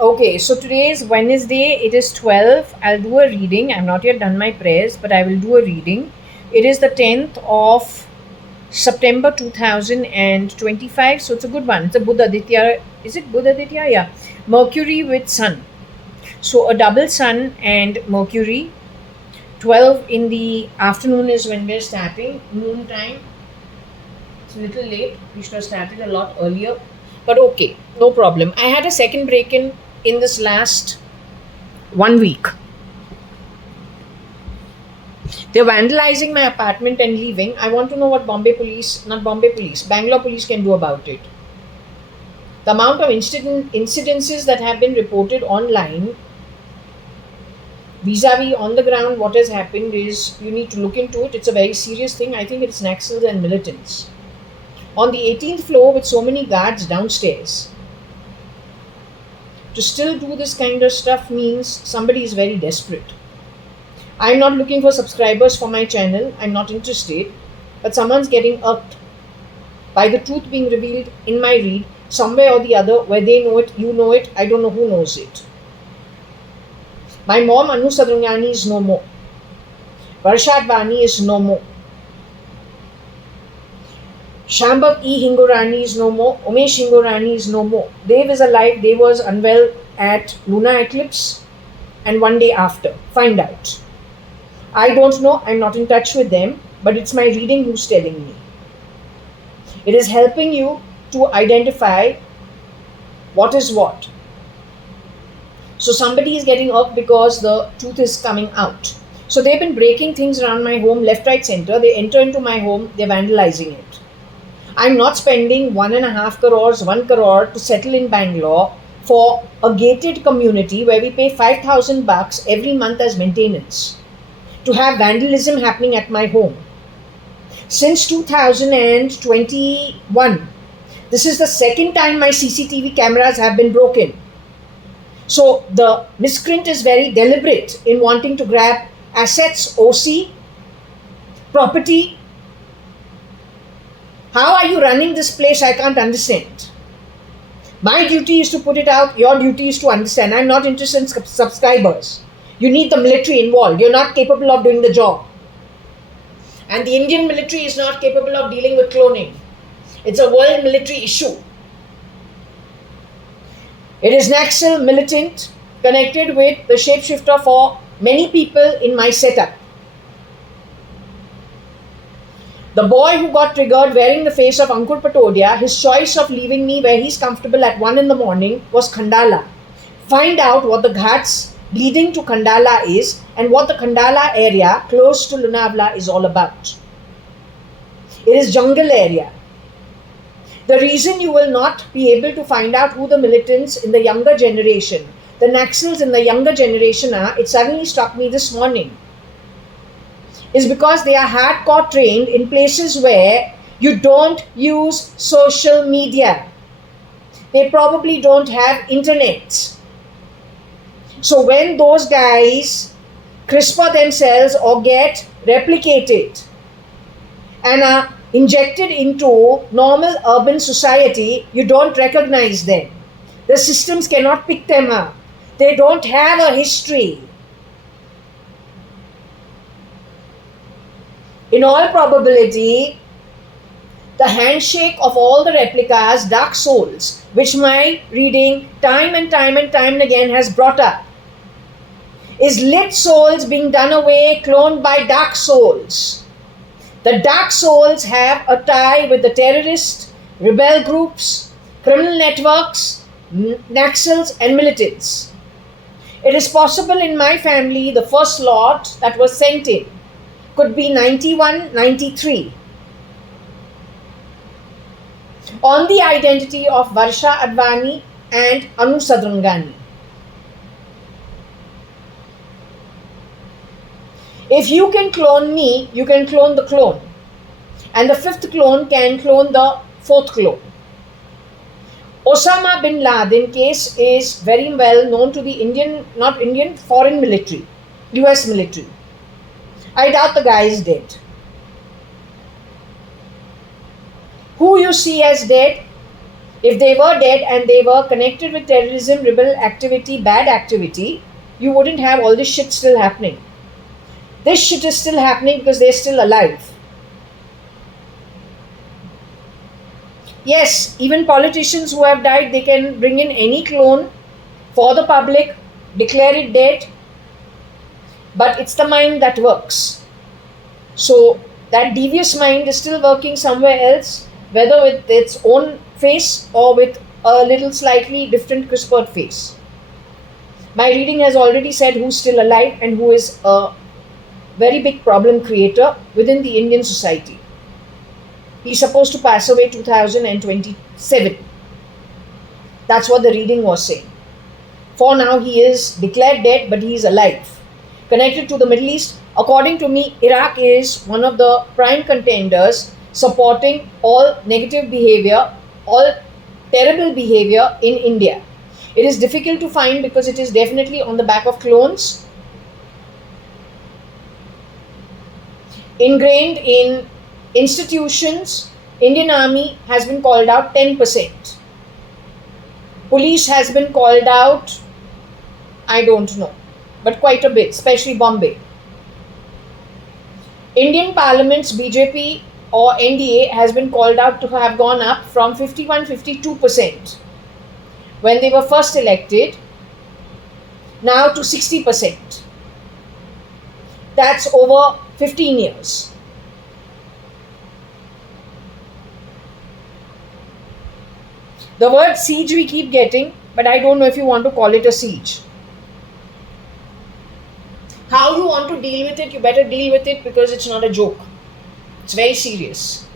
Okay, so today is Wednesday. It is 12. I'll do a reading. I'm not yet done my prayers, but I will do a reading. It is the 10th of September 2025. So it's a good one. It's a Buddha Aditya. Is it Buddha Aditya? Yeah. Mercury with Sun. So a double Sun and Mercury. 12 in the afternoon is when we're starting. Noon time. It's a little late. We should have started a lot earlier. But okay, no problem. I had a second break in this last 1 week. They're vandalizing my apartment and leaving. I want to know what Bangalore police can do about it. The amount of incidences that have been reported online vis-a-vis on the ground, what has happened is you need to look into it. It's a very serious thing. I think it's Naxals and militants. On the 18th floor with so many guards downstairs, to still do this kind of stuff means somebody is very desperate. I'm not looking for subscribers for my channel. I'm not interested. But someone's getting irked by the truth being revealed in my read somewhere or the other, where they know it, you know it, I don't know who knows it. My mom, Anu Sadrungani, is no more. JAYA.ADVANI is no more. Shambhav E. Hingorani is no more. Umesh Hingorani is no more. Dev is alive. Dev was unwell at lunar eclipse and one day after. Find out. I don't know. I'm not in touch with them, but it's my reading who's telling me. It is helping you to identify what is what. So somebody is getting irked because the truth is coming out. So they've been breaking things around my home, left, right, center. They enter into my home. They're vandalizing it. I'm not spending 1.5 crores, 1 crore to settle in Bangalore for a gated community where we pay 5,000 bucks every month as maintenance to have vandalism happening at my home. Since 2021, this is the second time my CCTV cameras have been broken. So the miscreant is very deliberate in wanting to grab assets, OC, property. How are you running this place? I can't understand. My duty is to put it out. Your duty is to understand. I'm not interested in subscribers. You need the military involved. You're not capable of doing the job. And the Indian military is not capable of dealing with cloning. It's a world military issue. It is Naxal militant connected with the shapeshifter for many people in my setup. The boy who got triggered wearing the face of Ankur Patodia, his choice of leaving me where he's comfortable at 1 in the morning was Khandala. Find out what the ghats leading to Khandala is and what the Khandala area close to Lonavala is all about. It is jungle area. The reason you will not be able to find out who the militants in the younger generation, the Naxals in the younger generation are, it suddenly struck me this morning, is because they are hardcore trained in places where you don't use social media. They probably don't have internet. So when those guys CRISPR themselves or get replicated and are injected into normal urban society, you don't recognize them. The systems cannot pick them up. They don't have a history. In all probability, the handshake of all the replicas, dark souls, which my reading time and time again has brought up, is lit souls being done away, cloned by dark souls. The dark souls have a tie with the terrorist, rebel groups, criminal networks, Naxals and militants. It is possible in my family the first lot that was sent in could be 91, 93. On the identity of JAYA.ADVANI and Anu Sadrungani. If you can clone me, you can clone the clone. And the fifth clone can clone the fourth clone. Osama bin Laden case is very well known to the foreign military, US military. I doubt the guy is dead. Who you see as dead If they were dead and they were connected with terrorism, rebel activity, bad activity, you wouldn't have all this shit still happening. This shit is still happening because they're still alive. Yes, even politicians who have died, they can bring in any clone for the public, declare it dead, but it's the mind that works. So that devious mind is still working somewhere else, whether with its own face or with a little slightly different CRISPR face. My reading has already said who's still alive and who is a very big problem creator within the Indian society. He's supposed to pass away 2027. That's what the reading was saying. For now, he is declared dead, but he is alive. Connected to the Middle East, according to me, Iraq is one of the prime contenders supporting all negative behavior, all terrible behavior in India. It is difficult to find because it is definitely on the back of clones, ingrained in institutions. Indian Army has been called out 10%. Police has been called out, I don't know, but quite a bit, especially Bombay. Indian Parliament's BJP or NDA has been called out to have gone up from 51-52% when they were first elected, now to 60%. That's over 15 years. The word siege we keep getting, but I don't know if you want to call it a siege. How you want to deal with it, you better deal with it because it's not a joke. It's very serious.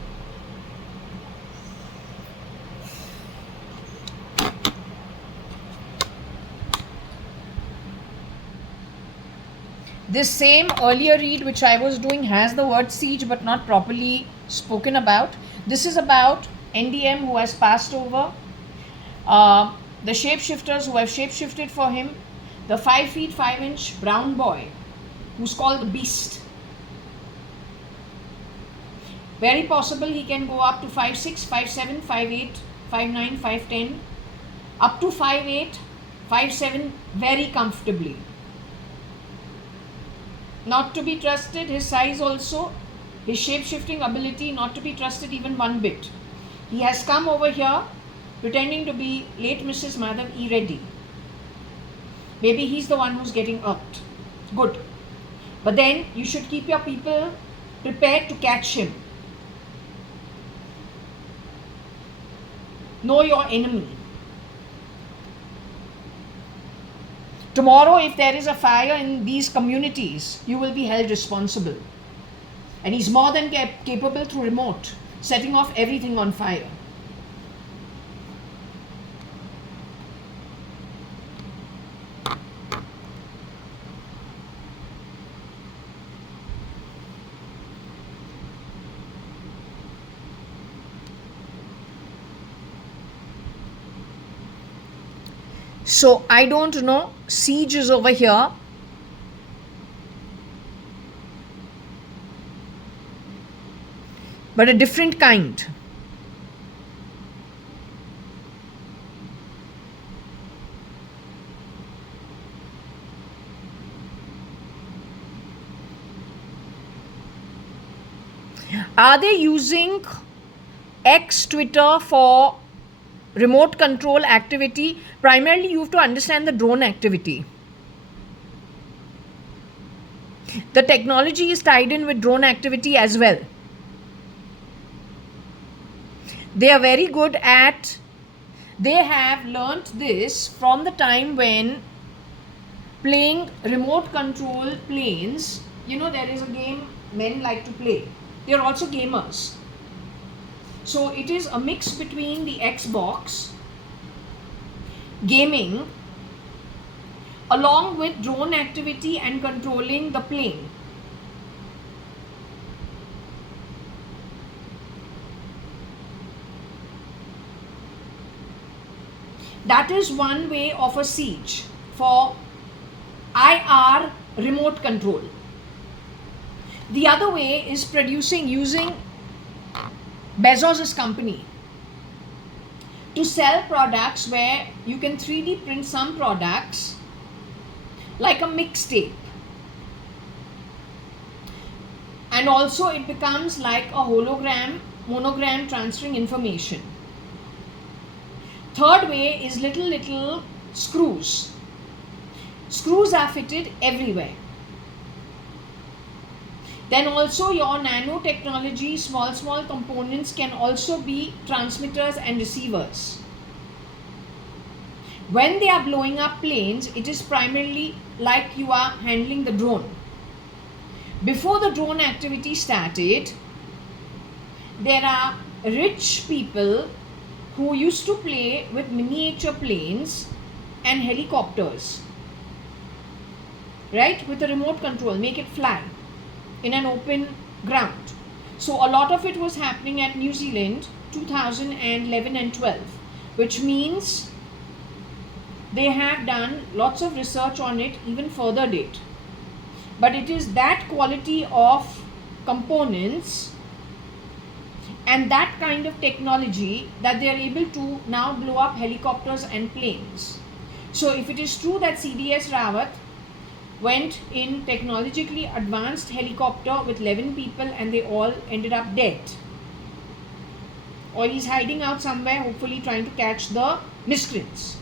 This same earlier read which I was doing has the word siege but not properly spoken about. This is about NDM who has passed over, the shapeshifters who have shapeshifted for him, the 5 feet 5 inch brown boy who's called the Beast. Very possible he can go up to 5'6", 5'7", 5'8", 5'9", 5'10", up to 5'8", 5'7", very comfortably. Not to be trusted, his size also, his shape-shifting ability not to be trusted even one bit. He has come over here pretending to be late Mrs. Madhav E. Reddy. Maybe he's the one who's getting irked. Good. But then you should keep your people prepared to catch him. Know your enemy. Tomorrow, if there is a fire in these communities, you will be held responsible. And he's more than capable through remote, setting off everything on fire. So I don't know, siege is over here. But a different kind. Are they using X Twitter for remote control activity? Primarily, you have to understand the drone activity. The technology is tied in with drone activity as well. They are very good at, they have learnt this from the time when playing remote control planes. You know, there is a game men like to play. They are also gamers. So it is a mix between the Xbox, gaming, along with drone activity and controlling the plane. That is one way of a siege for IR remote control. The other way is using Bezos' company to sell products where you can 3D print some products like a mixtape. And also it becomes like a hologram, monogram transferring information. Third way is little screws. Screws are fitted everywhere. Then also your nanotechnology, small components can also be transmitters and receivers. When they are blowing up planes, it is primarily like you are handling the drone. Before the drone activity started, there are rich people who used to play with miniature planes and helicopters, right, with a remote control, make it fly in an open ground. So a lot of it was happening at New Zealand 2011 and 12, which means they have done lots of research on it even further date. But it is that quality of components and that kind of technology that they are able to now blow up helicopters and planes. So if it is true that CDS Rawat went in technologically advanced helicopter with 11 people and they all ended up dead, or he's hiding out somewhere, hopefully trying to catch the miscreants,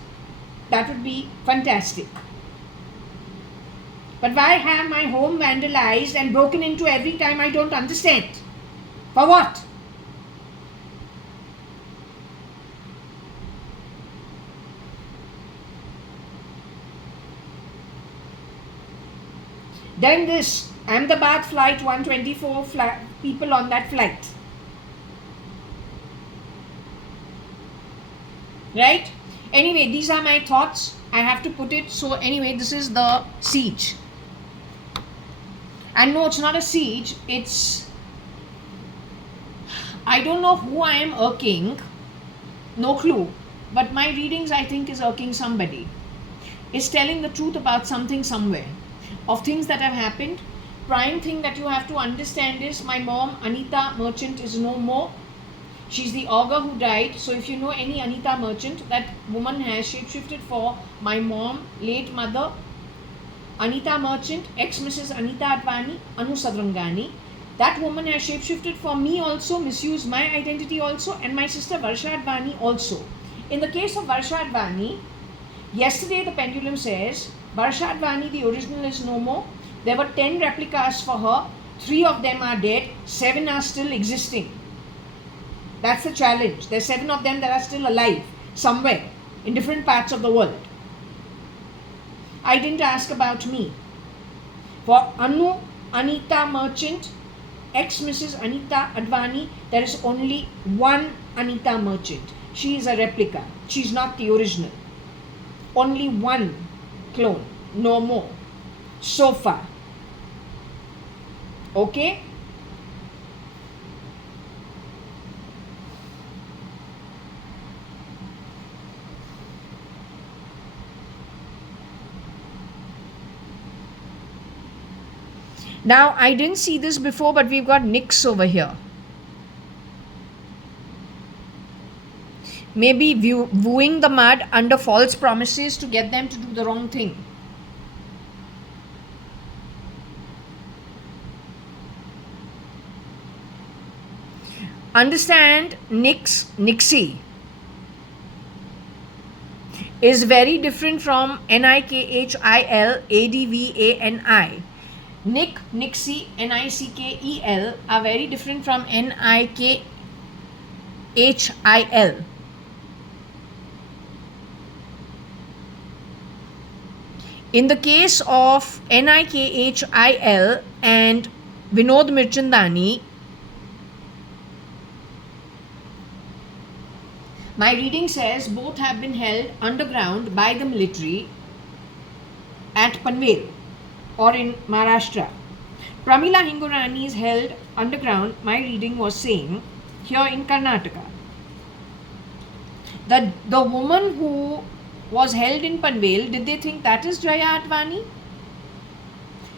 that would be fantastic. But why have my home vandalized and broken into every time? I don't understand. For what? Then this Ahmedabad flight, 124 people on that flight. Right? Anyway, these are my thoughts. I have to put it. So anyway, this is the siege. And no, it's not a siege. It's, I don't know who I am irking. No clue. But my readings, I think, is irking somebody. Is telling the truth about something somewhere. Of things that have happened. Prime thing that you have to understand is my mom, Anita Merchant, is no more. She's the augur who died. So if you know any Anita Merchant, that woman has shapeshifted for my mom, late mother, Anita Merchant, ex-Mrs. Anita Advani, Anu Sadrangani. That woman has shapeshifted for me also, misused my identity also, and my sister Varsha Advani also. In the case of Varsha Advani, yesterday the pendulum says, Varsha Advani, the original, is no more. There were 10 replicas for her. 3 of them are dead. 7 are still existing. That's the challenge. There's 7 of them that are still alive somewhere in different parts of the world. I didn't ask about me. For Anu Anita Merchant, ex-Mrs. Anita Advani, there is only one Anita Merchant. She is a replica. She is not the original. Only one clone, no more, so far. Okay? Now, I didn't see this before, but we've got Nix over here. Maybe wooing the mud under false promises to get them to do the wrong thing. Understand, Nixie is very different from NIKHILADVANI. Nixie, NICKEL are very different from NIKHIL. In the case of NIKHIL and Vinod Mirchandani, my reading says both have been held underground by the military at Panvel or in Maharashtra. Pramila Hingorani is held underground, my reading was saying, here in Karnataka. The woman who was held in Panvel, did they think that is JAYA.ADVANI?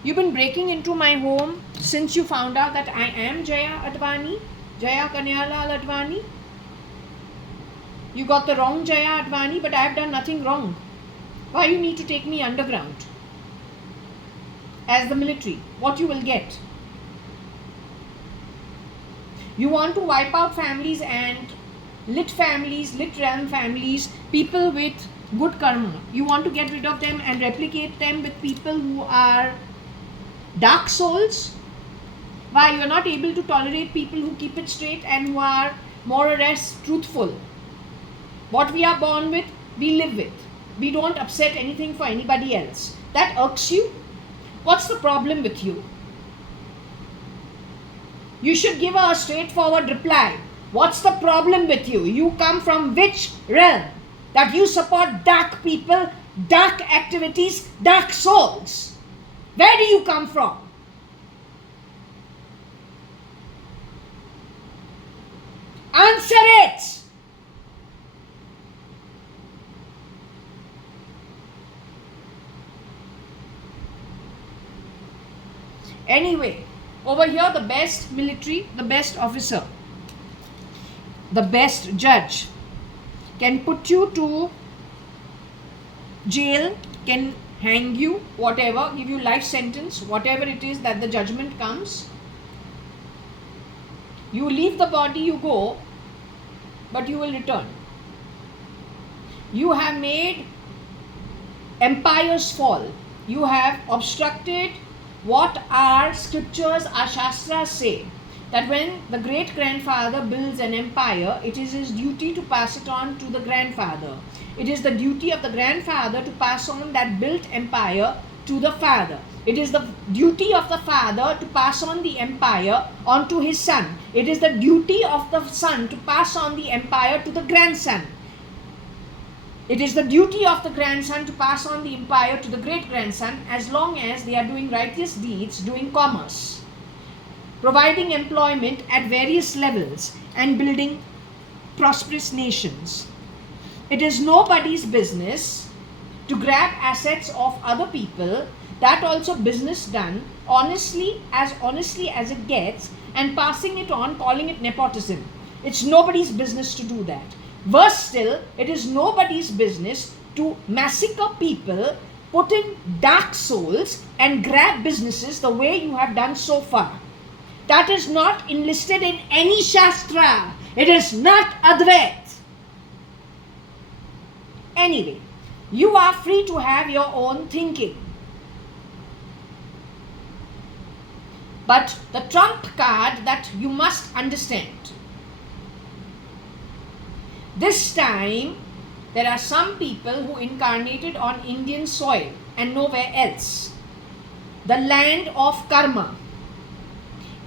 You've been breaking into my home since you found out that I am JAYA.ADVANI, Jaya Kanyalal Advani. You got the wrong Jaya.ADVANI, but I have done nothing wrong. Why you need to take me underground? As the military, what you will get? You want to wipe out families and lit realm families, people with good karma. You want to get rid of them and replicate them with people who are dark souls. Why? You are not able to tolerate people who keep it straight and who are more or less truthful. What we are born with, we live with. We don't upset anything for anybody else. That irks you? What's the problem with you? You should give a straightforward reply. What's the problem with you? You come from which realm? That you support dark people, dark activities, dark souls. Where do you come from? Answer it! Anyway, over here the best military, the best officer, the best judge can put you to jail, can hang you, whatever, give you life sentence, whatever it is that the judgment comes. You leave the body, you go, but you will return. You have made empires fall. You have obstructed what our scriptures, our shastras say, that when the great grandfather builds an empire, it is his duty to pass it on to the grandfather. It is the duty of the grandfather to pass on that built empire to the father. It is the duty of the father to pass on the empire on to his son. It is the duty of the son to pass on the empire to the grandson. It is the duty of the grandson to pass on the empire to the great-grandson, as long as they are doing righteous deeds, doing commerce, providing employment at various levels, and building prosperous nations. It is nobody's business to grab assets of other people, that also business done honestly as it gets, and passing it on, calling it nepotism. It's nobody's business to do that. Worse still, it is nobody's business to massacre people, put in dark souls, and grab businesses the way you have done so far. That is not enlisted in any Shastra. It is not Advait. Anyway, you are free to have your own thinking. But the trump card that you must understand. This time, there are some people who incarnated on Indian soil and nowhere else. The land of karma.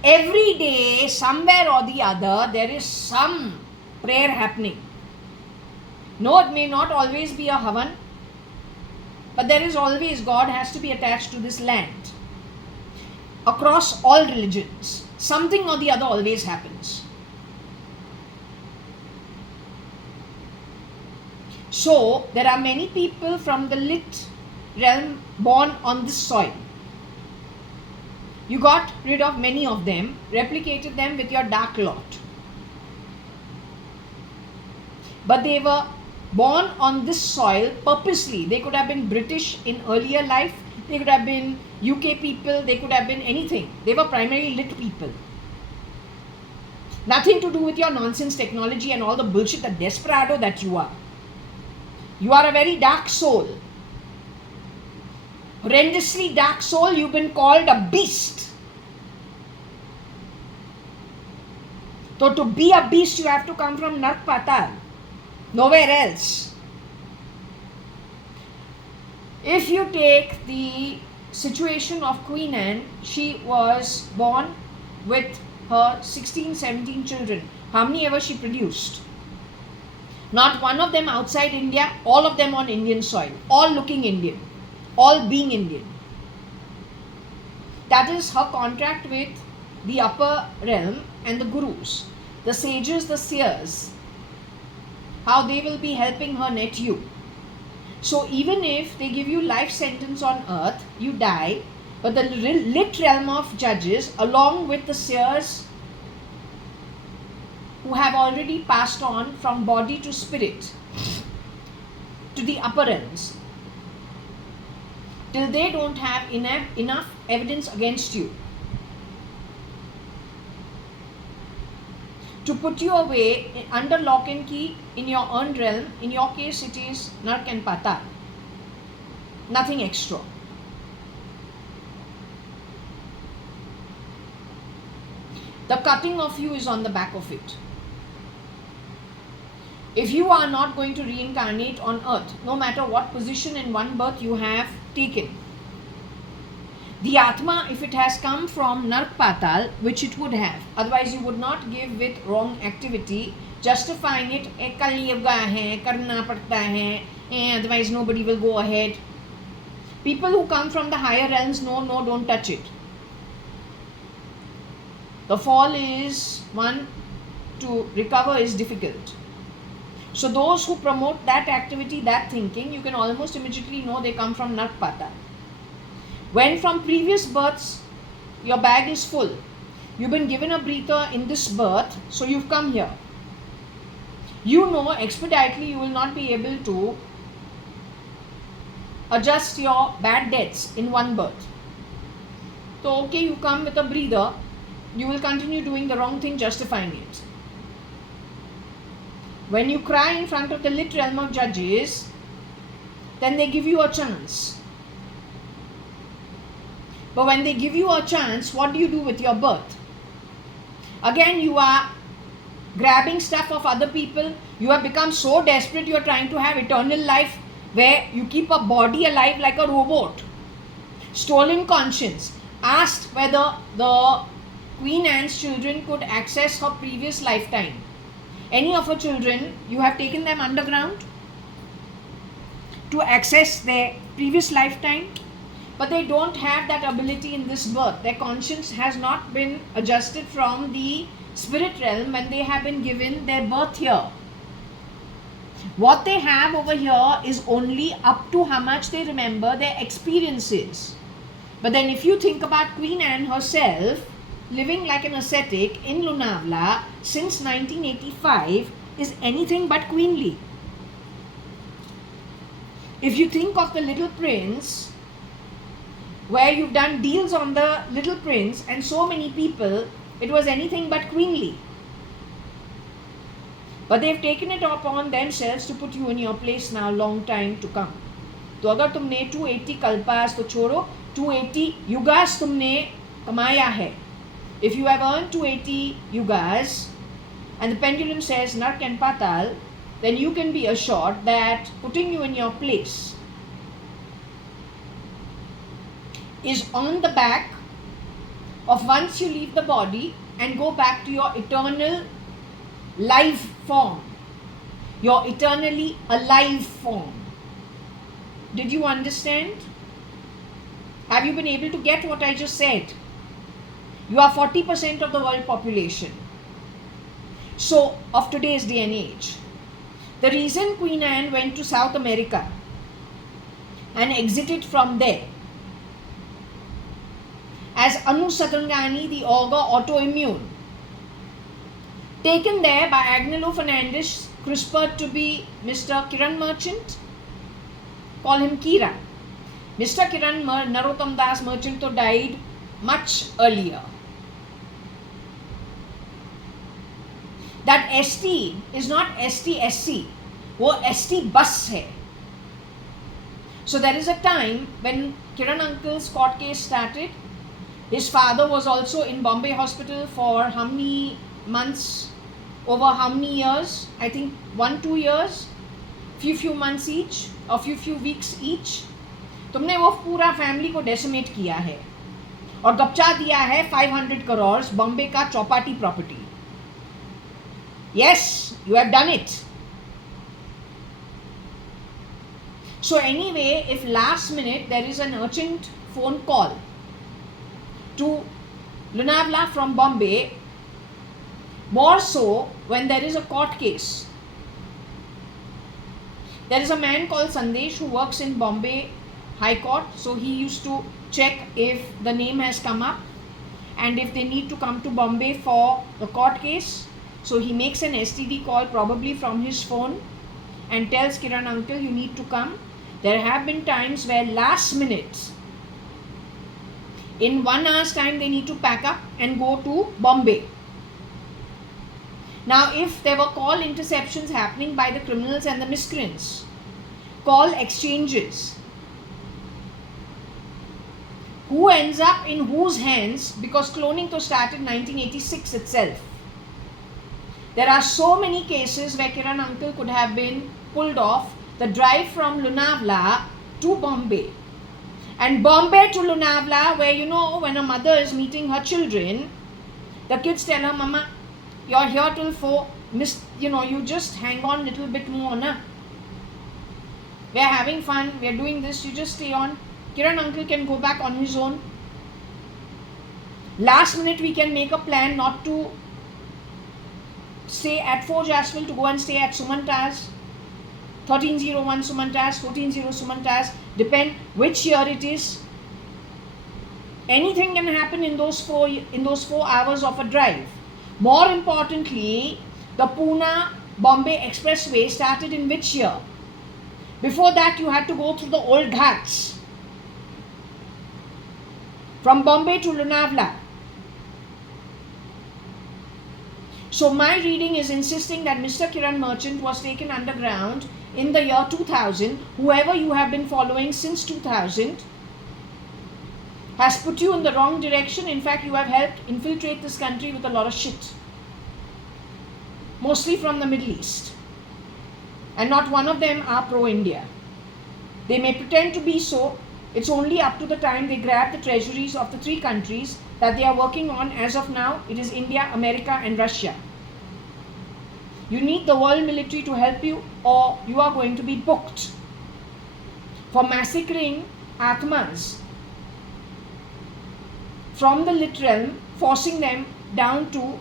Every day, somewhere or the other, there is some prayer happening. No, it may not always be a Havan, but there is always, God has to be attached to this land. Across all religions, something or the other always happens. So, there are many people from the lit realm born on this soil. You got rid of many of them, replicated them with your dark lot. But they were born on this soil purposely. They could have been British in earlier life, they could have been UK people, they could have been anything. They were primarily lit people. Nothing to do with your nonsense technology and all the bullshit, the desperado that you are. You are a very dark soul. Horrendously dark soul, you've been called a beast. So to be a beast, you have to come from Nark Patal. Nowhere else. If you take the situation of Queen Anne, she was born with her 16, 17 children. How many ever she produced? Not one of them outside India, all of them on Indian soil, all looking Indian, all being Indian. That is her contract with the upper realm and the gurus, the sages, the seers, how they will be helping her net you. So even if they give you life sentence on earth, you die, but the lit realm of judges along with the seers who have already passed on from body to spirit to the upper realms, till they don't have enough evidence against you to put you away under lock and key in your earned realm. In your case, it is Nark and Patal. Nothing extra. The cutting of you is on the back of it. If you are not going to reincarnate on earth, no matter what position in one birth you have taken, the Atma, if it has come from Nark Patal, which it would have, otherwise you would not give with wrong activity, justifying it, kal yuga hai, karna padta hai, otherwise nobody will go ahead. People who come from the higher realms, no, don't touch it. The fall is one, to recover is difficult. So those who promote that activity, that thinking, you can almost immediately know they come from Nark Patal. When from previous births your bag is full, you've been given a breather in this birth, so you've come here. You know expeditiously you will not be able to adjust your bad debts in one birth. So okay, you come with a breather, you will continue doing the wrong thing, justifying it. When you cry in front of the lit realm of judges, then they give you a chance. But when they give you a chance, what do you do with your birth? Again, you are grabbing stuff of other people. You have become so desperate, you are trying to have eternal life where you keep a body alive like a robot. Stolen conscience. Asked whether the Queen Anne's children could access her previous lifetime. Any of her children, you have taken them underground to access their previous lifetime, but they don't have that ability in this birth. Their conscience has not been adjusted from the spirit realm when they have been given their birth here. What they have over here is only up to how much they remember their experiences. But then if you think about Queen Anne herself, living like an ascetic in Lonavala since 1985 is anything but queenly. If you think of the Little Prince, where you've done deals on the Little Prince and so many people, it was anything but queenly. But they've taken it upon themselves to put you in your place now, long time to come. तो अगर तुमने 280 कल्पास तो छोड़ो, 280 युगास तुमने कमाया है. If you have earned 280 yugas and the pendulum says Nark and Patal, then you can be assured that putting you in your place is on the back of once you leave the body and go back to your eternal live form, your eternally alive form. Did you understand? Have you been able to get what I just said? You are 40% of the world population. So, of today's day and age. The reason Queen Anne went to South America and exited from there as Anu Satangani, the augur autoimmune, taken there by Agnello Fernandez, CRISPR to be Mr. Kiran Merchant, call him Kira. Mr. Kiran Narottam Das Merchant died much earlier. That ST is not ST-SC, वो ST bus है. So there is a time when Kiran uncle's court case started. His father was also in Bombay hospital for how many months, over how many years? I think 1-2 years, few months each or few weeks each. तुमने वो पूरा family को decimate किया है और गपचा दिया है 500 करोड़ बॉम्बे का Chowpatty property. Yes, you have done it. So anyway, if last minute there is an urgent phone call to Lonavala from Bombay, more so when there is a court case. There is a man called Sandesh who works in Bombay High Court, so he used to check if the name has come up and if they need to come to Bombay for the court case, So he makes an STD call probably from his phone and tells Kiran uncle, you need to come. There have been times where last minute, in 1 hour's time, they need to pack up and go to Bombay. Now, if there were call interceptions happening by the criminals and the miscreants, call exchanges, who ends up in whose hands? Because cloning to started in 1986 itself. There are so many cases where Kiran uncle could have been pulled off. The drive from Lonavala to Bombay, and Bombay to Lonavala, where when a mother is meeting her children, the kids tell her, Mama, you're here till 4, you just hang on a little bit more, na? We're having fun, we're doing this, you just stay on. Kiran uncle can go back on his own. Last minute we can make a plan not to stay at Forge Asphalt, to go and stay at Sumantas, 1301 Sumantas, 1400 Sumantas, depend which year it is. Anything can happen in those 4 hours of a drive. More importantly, the Pune-Bombay Expressway started in which year? Before that, you had to go through the old ghats from Bombay to Lonavala. So my reading is insisting that Mr. Kiran Merchant was taken underground in the year 2000. Whoever you have been following since 2000 has put you in the wrong direction. In fact, you have helped infiltrate this country with a lot of shit. Mostly from the Middle East. And not one of them are pro-India. They may pretend to be so. It's only up to the time they grab the treasuries of the 3 countries that they are working on. As of now, it is India, America and Russia. You need the world military to help you, or you are going to be booked for massacring Atmas from the lit realm, forcing them down to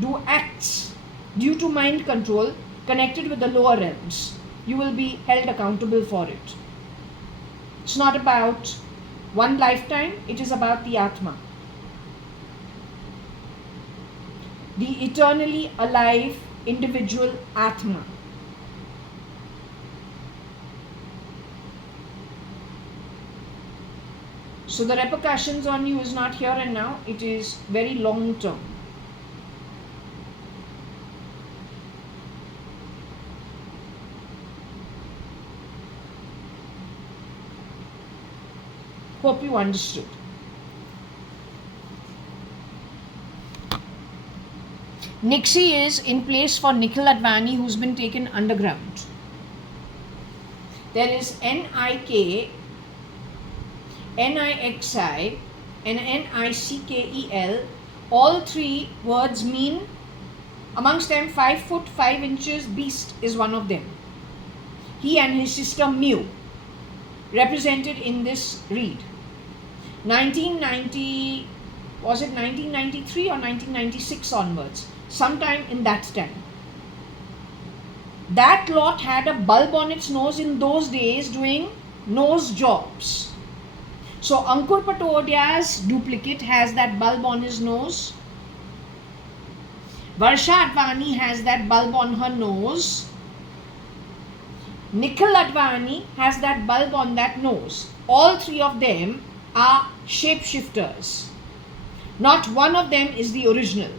do acts due to mind control connected with the lower realms. You will be held accountable for it. It's not about one lifetime, it is about the Atma. The eternally alive individual Atma. So the repercussions on you is not here and now, it is very long term. Hope you understood. Nixie is in place for Nikhil Advani, who's been taken underground. There is NIK, NIXI and NICKEL. All 3 words mean, amongst them, 5 foot 5 inches beast is one of them. He and his sister Mew, represented in this read. 1990, was it 1993 or 1996 onwards? Sometime in that time. That lot had a bulb on its nose in those days doing nose jobs. So Ankur Patodia's duplicate has that bulb on his nose. Varsha Advani has that bulb on her nose. Nikhil Advani has that bulb on that nose. All 3 of them are shapeshifters. Not one of them is the original.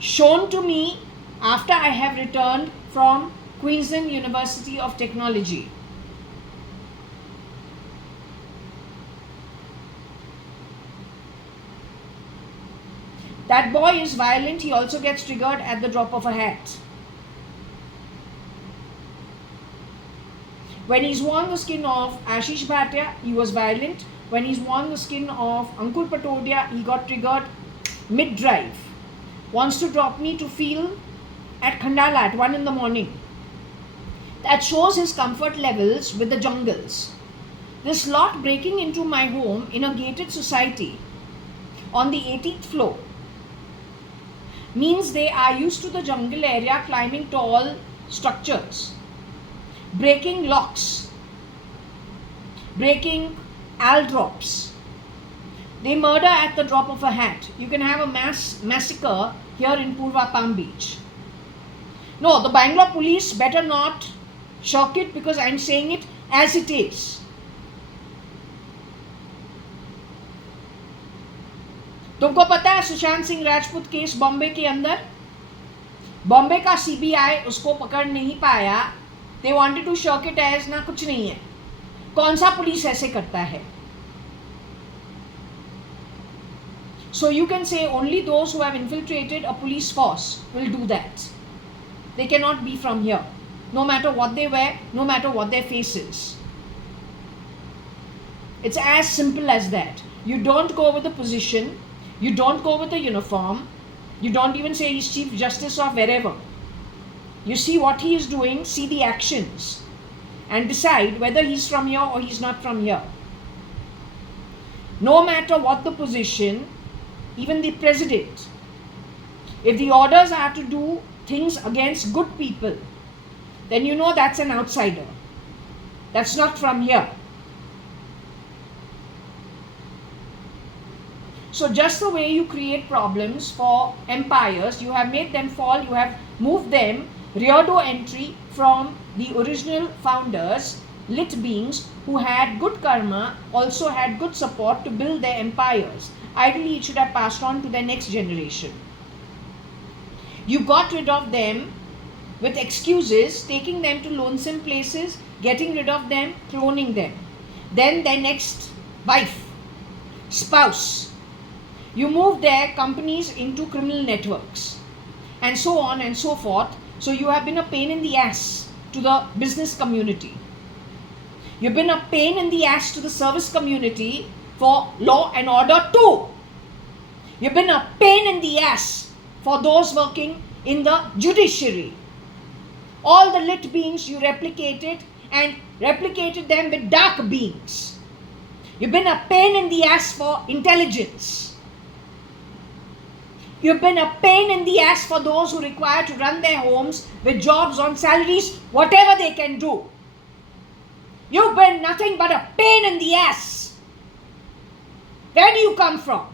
Shown to me after I have returned from Queensland University of Technology. That boy is violent. He also gets triggered at the drop of a hat. When he's worn the skin of Ashish Bhatia, he was violent. When he's worn the skin of Ankur Patodia, he got triggered mid-drive. Wants to drop me to feel at Khandala at 1 in the morning. That shows his comfort levels with the jungles. This lot breaking into my home in a gated society on the 18th floor means they are used to the jungle area, climbing tall structures, breaking locks, breaking al drops. They murder at the drop of a hat. You can have a massacre here in Purva Palm Beach. No, the Bangalore police better not shock it, because I'm saying it as it is. तुमको पता है Sushant Singh Rajput case Bombay के अंदर, बॉम्बे का CBI उसको पकड़ नहीं पाया. They wanted to shock it as ना कुछ नहीं है. कौन सा पुलिस ऐसे करता है? So you can say only those who have infiltrated a police force will do that. They cannot be from here, no matter what they wear, no matter what their face is. It's as simple as that. You don't go with the position, you don't go with the uniform, you don't even say he's Chief Justice or wherever. You see what he is doing, see the actions, and decide whether he's from here or he's not from here. No matter what the position, even the president, if the orders are to do things against good people, then you know that's an outsider. That's not from here. So just the way you create problems for empires, you have made them fall, you have moved them rear door entry from the original founders, lit beings who had good karma, also had good support to build their empires. Ideally, it should have passed on to their next generation. You got rid of them with excuses, taking them to lonesome places, getting rid of them, cloning them. Then their next wife, spouse. You move their companies into criminal networks, and so on and so forth. So you have been a pain in the ass to the business community. You've been a pain in the ass to the service community for law and order too. You've been a pain in the ass for those working in the judiciary. All the lit beings you replicated, and replicated them with dark beings. You've been a pain in the ass for intelligence. You've been a pain in the ass for those who require to run their homes with jobs on salaries, whatever they can do. You've been nothing but a pain in the ass. Where do you come from?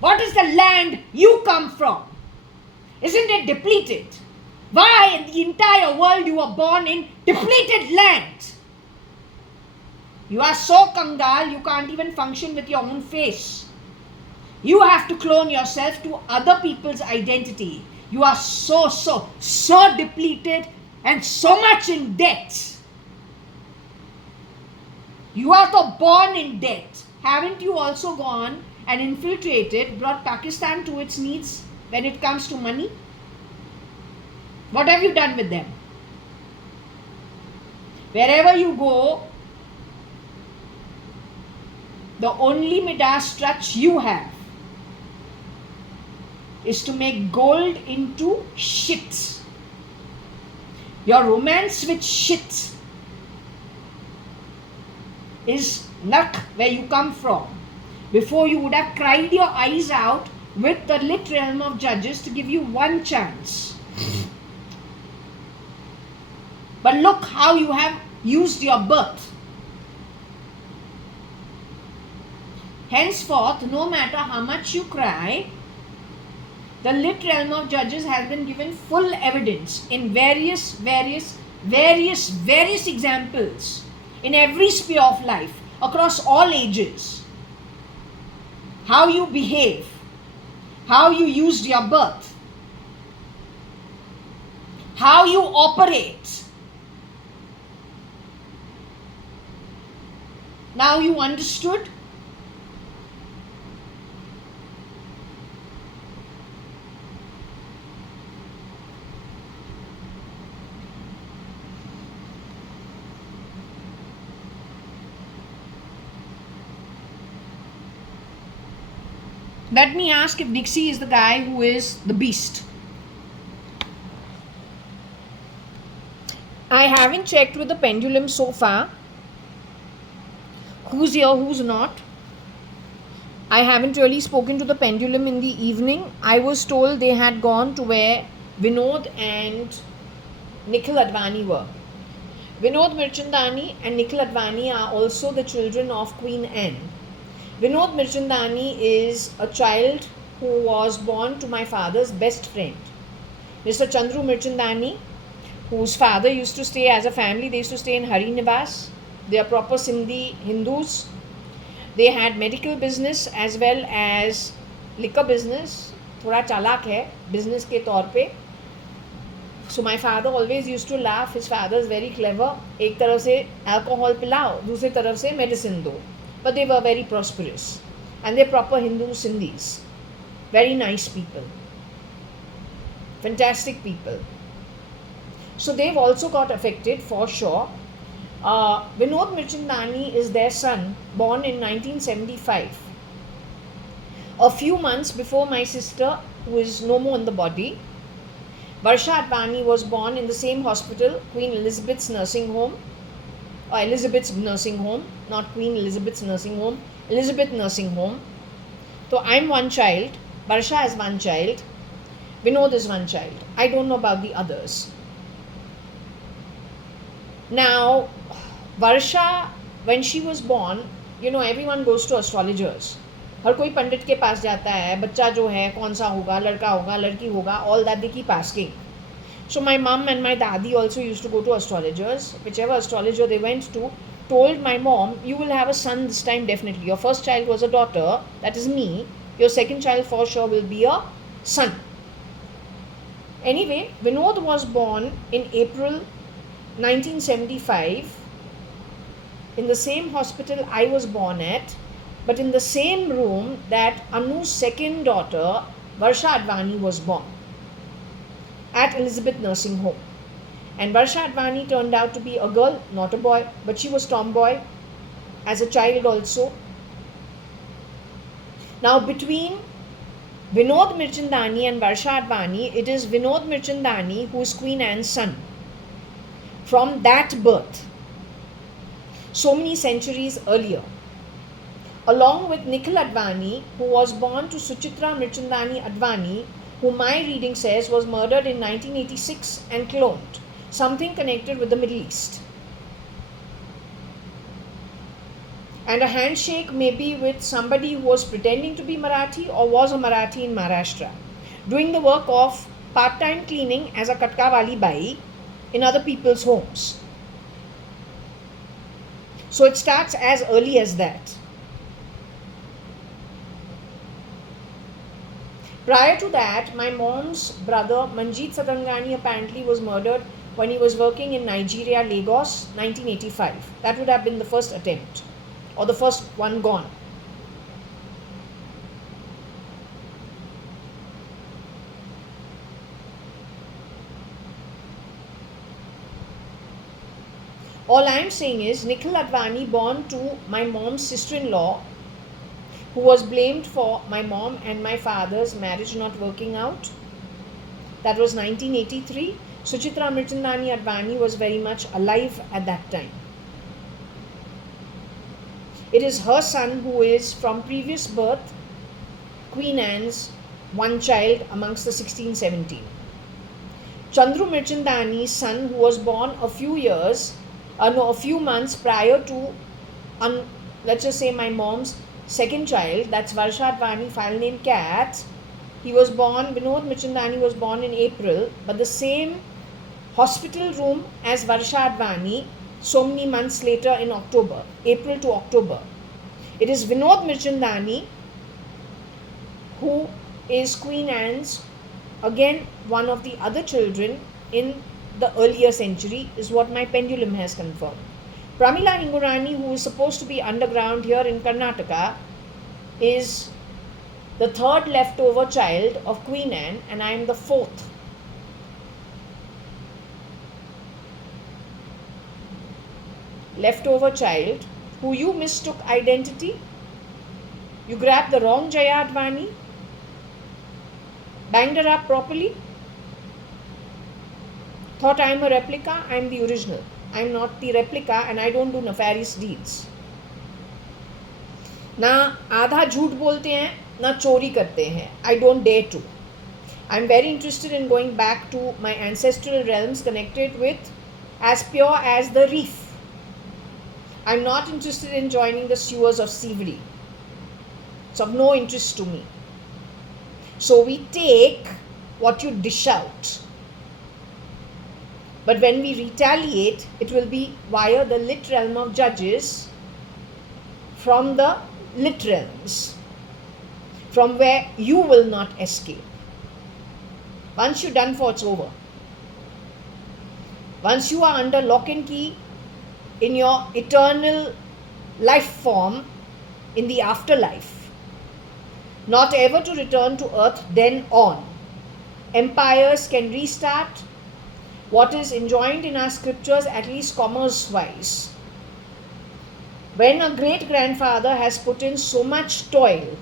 What is the land you come from? Isn't it depleted? Why in the entire world you were born in depleted land? You are so kangal, you can't even function with your own face. You have to clone yourself to other people's identity. You are so depleted and so much in debt. You are so born in debt. Haven't you also gone and infiltrated, brought Pakistan to its knees when it comes to money? What have you done with them? Wherever you go, the only Midas touch you have is to make gold into shit. Your romance with shit is luck where you come from. Before you would have cried your eyes out with the lit realm of judges to give you one chance. But look how you have used your birth. Henceforth, no matter how much you cry, the lit realm of judges has been given full evidence in various examples in every sphere of life, across all ages. How you behave, how you used your birth, how you operate. Now you understood? Let me ask if Dixie is the guy who is the beast. I haven't checked with the pendulum so far. Who's here, who's not. I haven't really spoken to the pendulum in the evening. I was told they had gone to where Vinod and Nikhil Advani were. Vinod Mirchandani and Nikhil Advani are also the children of Queen Anne. Vinod Mirchandani is a child who was born to my father's best friend, Mr. Chandru Mirchandani, whose father used to stay as a family. They used to stay in Hari Nivas. They are proper Sindhi Hindus. They had medical business as well as liquor business. थोड़ा चालाक है business के तौर पे. So my father always used to laugh. His father is very clever. एक तरफ से alcohol पिलाओ, दूसरी तरफ से medicine दो. But they were very prosperous. And they're proper Hindu Sindhis. Very nice people. Fantastic people. So they've also got affected for sure. Vinod Mirchandani is their son, born in 1975. A few months before my sister, who is no more in the body. JAYA.ADVANI was born in the same hospital, Queen Elizabeth's Nursing Home, or Elizabeth's Nursing Home, not Queen Elizabeth's Nursing Home, Elizabeth Nursing Home. So I'm one child, Barsha is one child, Vinod is one child. I don't know about the others. Now, Varsha, when she was born, everyone goes to astrologers. हर कोई पंडित के पास जाता है, बच्चा जो है कौन सा होगा, लड़का होगा, लड़की होगा, all that they keep asking. So my mom and my daddy also used to go to astrologers. Whichever astrologer they went to told my mom, you will have a son this time definitely. Your first child was a daughter, that is me. Your second child for sure will be a son. Anyway, Vinod was born in April 1975 in the same hospital I was born at, but in the same room that Anu's second daughter, JAYA.ADVANI, was born, at Elizabeth Nursing Home. And JAYA.ADVANI turned out to be a girl, not a boy, but she was tomboy as a child also. Now between Vinod Mirchandani and JAYA.ADVANI, it is Vinod Mirchandani who is Queen Anne's son. From that birth, so many centuries earlier, along with Nikhil Advani, who was born to Suchitra Mirchandani Advani, who my reading says was murdered in 1986 and cloned, something connected with the Middle East. And a handshake maybe with somebody who was pretending to be Marathi or was a Marathi in Maharashtra, doing the work of part-time cleaning as a katka wali bai in other people's homes. So it starts as early as that. Prior to that, my mom's brother Manjeet Satangani apparently was murdered when he was working in Nigeria, Lagos, 1985. That would have been the first attempt, or the first one gone. All I am saying is Nikhil Advani, born to my mom's sister-in-law, who was blamed for my mom and my father's marriage not working out. That was 1983. Suchitra Mirchandani Advani was very much alive at that time. It is her son who is from previous birth Queen Anne's one child amongst the 16-17. Chandru Mirchandani's son, who was born a few months prior to, let's just say, my mom's second child, that's JAYA.ADVANI, file name Cat. He was born, Vinod Mirchandani was born in April, but the same hospital room as JAYA.ADVANI so many months later in October, April to October. It is Vinod Mirchandani who is Queen Anne's, again one of the other children in the earlier century, is what my pendulum has confirmed. Pramila Hingurani, who is supposed to be underground here in Karnataka, is the third leftover child of Queen Anne, and I am the fourth. Leftover child who you mistook identity. You grabbed the wrong JAYA.ADVANI, banged her up properly, thought I am a replica. I am the original. I am not the replica, and I don't do nefarious deeds. ना आधा झूठ बोलते हैं, ना चोरी करते हैं. I don't dare to. I am very interested in going back to my ancestral realms connected with as pure as the reef. I am not interested in joining the sewers of Sivri. It's of no interest to me. So we take what you dish out. But when we retaliate, it will be via the lit realm of judges from the lit realms, from where you will not escape. Once you're done for, it's over. Once you are under lock and key in your eternal life form in the afterlife, not ever to return to earth then on. Empires can restart. What is enjoined in our scriptures, at least commerce-wise. When a great-grandfather has put in so much toil,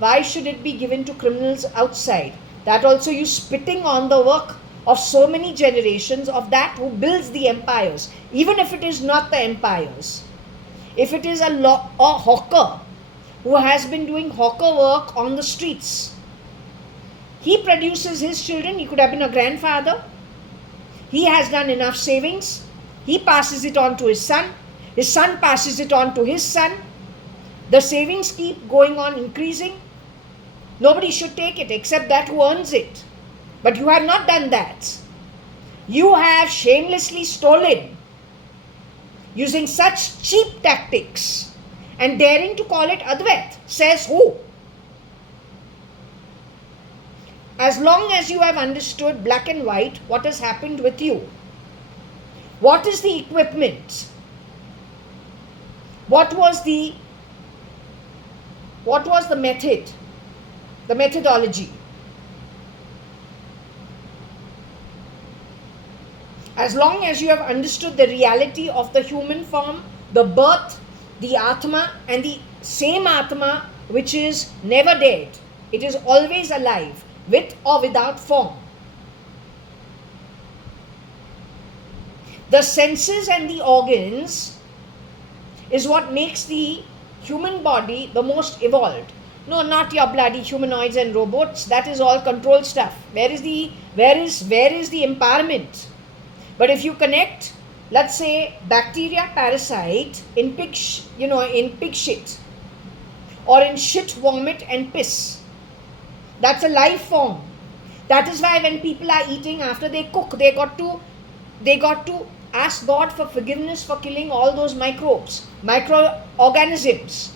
why should it be given to criminals outside? That also you spitting on the work of so many generations of that who builds the empires, even if it is not the empires. If it is a hawker who has been doing hawker work on the streets, he produces his children. He could have been a grandfather. He has done enough savings. He passes it on to his son. His son passes it on to his son. The savings keep going on increasing. Nobody should take it except that who earns it. But you have not done that. You have shamelessly stolen using such cheap tactics and daring to call it Advait. Says who? As long as you have understood black and white what has happened with you, what is the equipment, what was the method, the methodology. As long as you have understood the reality of the human form, the birth, the Atma, and the same Atma which is never dead, it is always alive, with or without form. The senses and the organs is what makes the human body the most evolved. No, not your bloody humanoids and robots. That is all control stuff. Where is the empowerment? But if you connect, let's say, bacteria parasite in pig shit, or in shit, vomit and piss, that's a life form. That is why when people are eating after they cook, they got to ask God for forgiveness for killing all those microorganisms.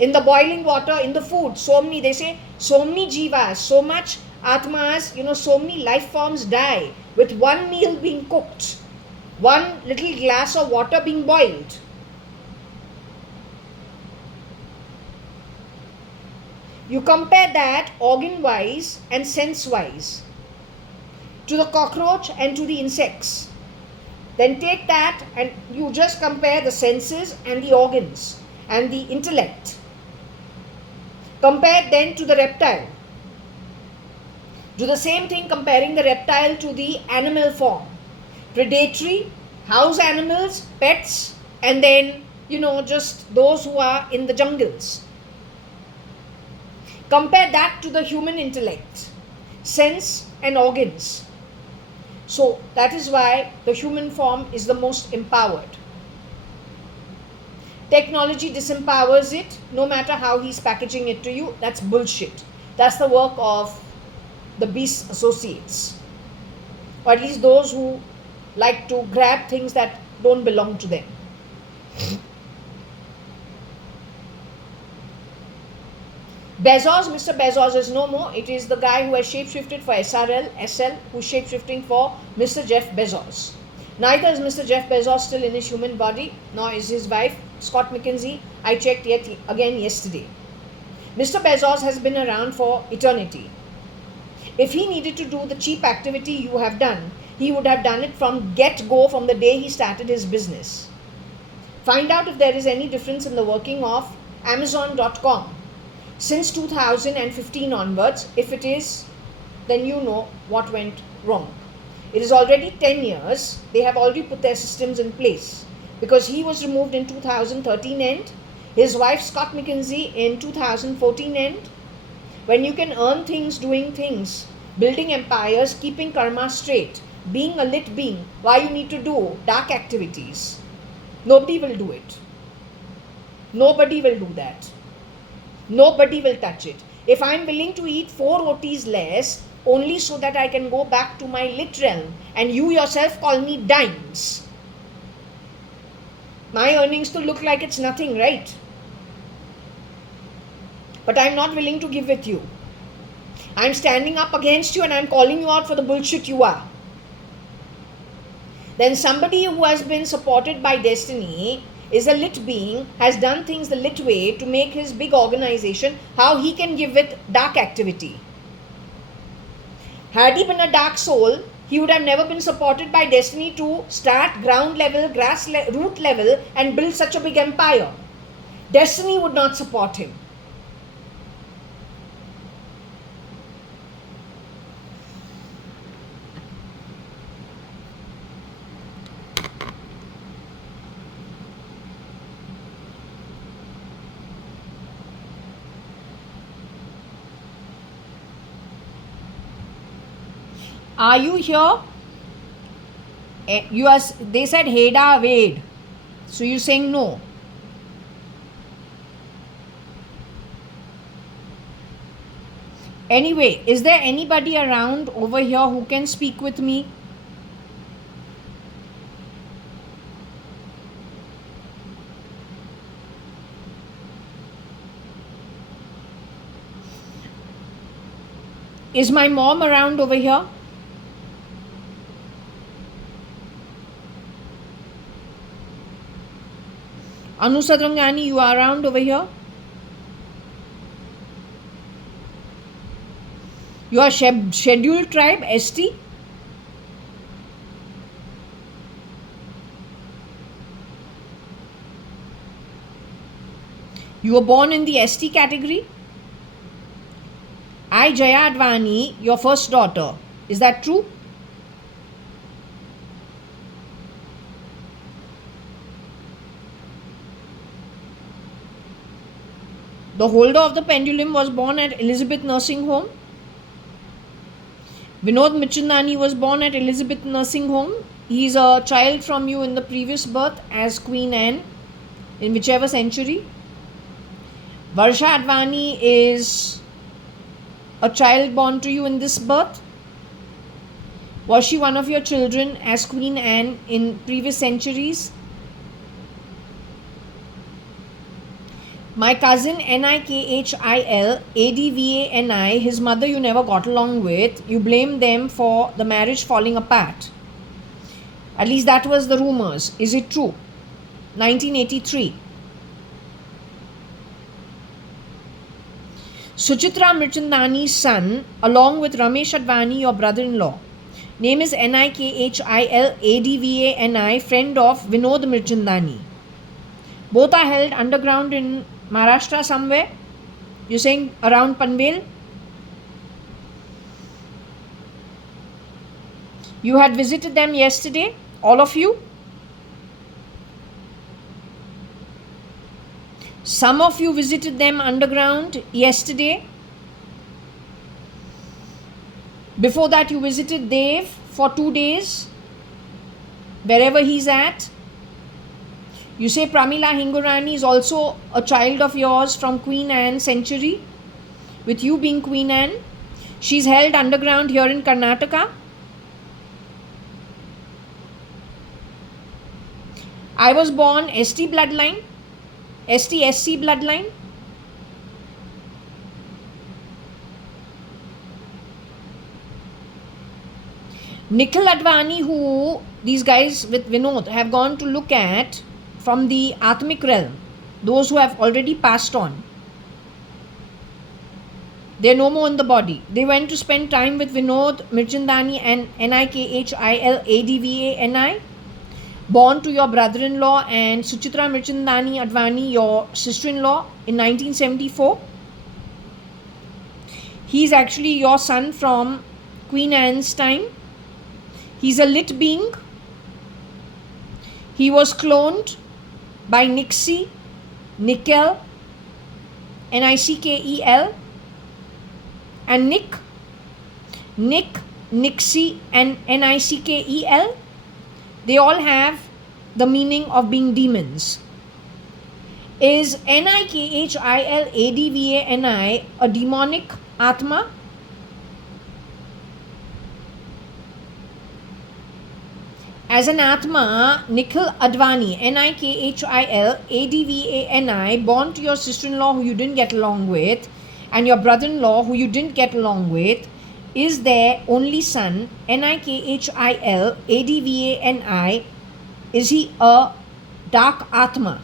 In the boiling water, in the food, so many, they say, so many jivas, so much atmas, so many life forms die with one meal being cooked, one little glass of water being boiled. You compare that organ-wise and sense-wise to the cockroach and to the insects. Then take that and you just compare the senses and the organs and the intellect. Compare then to the reptile. Do the same thing comparing the reptile to the animal form. Predatory, house animals, pets, and then, just those who are in the jungles. Compare that to the human intellect, sense and organs. So that is why the human form is the most empowered. Technology disempowers it, no matter how he's packaging it to you. That's bullshit. That's the work of the beast associates, or at least those who like to grab things that don't belong to them. Mr. Bezos is no more. It is the guy who has shapeshifted for SL, who's shapeshifting for Mr. Jeff Bezos. Neither is Mr. Jeff Bezos still in his human body, nor is his wife, Scott McKinsey. I checked again yesterday. Mr. Bezos has been around for eternity. If he needed to do the cheap activity you have done, he would have done it from get-go, from the day he started his business. Find out if there is any difference in the working of Amazon.com. Since 2015 onwards. If it is, then you know what went wrong. It is already 10 years. They have already put their systems in place, because he was removed in 2013 end, his wife Scott McKinsey in 2014 end. When you can earn things doing things, building empires, keeping karma straight, being a lit being, why you need to do dark activities? Nobody will do it. Nobody will do that. Nobody will touch it. if I'm willing to eat 4 rotis less only so that I can go back to my lit realm, and you yourself call me dimes, my earnings to look like it's nothing, right? But I'm not willing to give with you. I'm standing up against you and I'm calling you out for the bullshit you are. Then somebody who has been supported by destiny, is a lit being, has done things the lit way to make his big organization, how he can give with dark activity. Had he been a dark soul, he would have never been supported by destiny to start ground level, root level and build such a big empire. Destiny would not support him. Are you here? They said Heda Wade. So you're saying no. Anyway, is there anybody around over here who can speak with me? Is my mom around over here? Anu Sadrangani, you are around over here? You are scheduled tribe, ST? You were born in the ST category? I-Jaya.ADVANI, your first daughter. Is that true? The holder of the pendulum was born at Elizabeth Nursing Home. Vinod Michandani was born at Elizabeth Nursing Home. He is a child from you in the previous birth as Queen Anne in whichever century. Varsha Advani is a child born to you in this birth. Was she one of your children as Queen Anne in previous centuries? My cousin Nikhil, his mother you never got along with. You blame them for the marriage falling apart. At least that was the rumors. Is it true? 1983. Suchitra Mirchandani's son, along with Ramesh Advani, your brother-in-law. Name is Nikhil, friend of Vinod Mirchandani. Both are held underground in Maharashtra somewhere. You're saying around Panvel? You had visited them yesterday, all of you? Some of you visited them underground yesterday. Before that, you visited Dev for 2 days, wherever he's at. You say Pramila Hingorani is also a child of yours from Queen Anne century, with you being Queen Anne. She's held underground here in Karnataka. I was born ST bloodline, ST-SC bloodline. Nikhil Advani, who these guys with Vinod have gone to look at from the Atmic realm, those who have already passed on. They're no more in the body. They went to spend time with Vinod Mirchandani and Nikhil, born to your brother-in-law, and Suchitra Mirchandani Advani, your sister-in-law, in 1974. He's actually your son from Queen Anne's time. He's a lit being. He was cloned by Nixie, Nikel, Nickel, and Nick, Nixie, and Nickel. They all have the meaning of being demons. Is Nikhil a demonic Atma? As an Atma, Nikhil Advani, Nikhil, born to your sister-in-law who you didn't get along with, and your brother-in-law who you didn't get along with, is their only son, Nikhil, is he a dark Atma?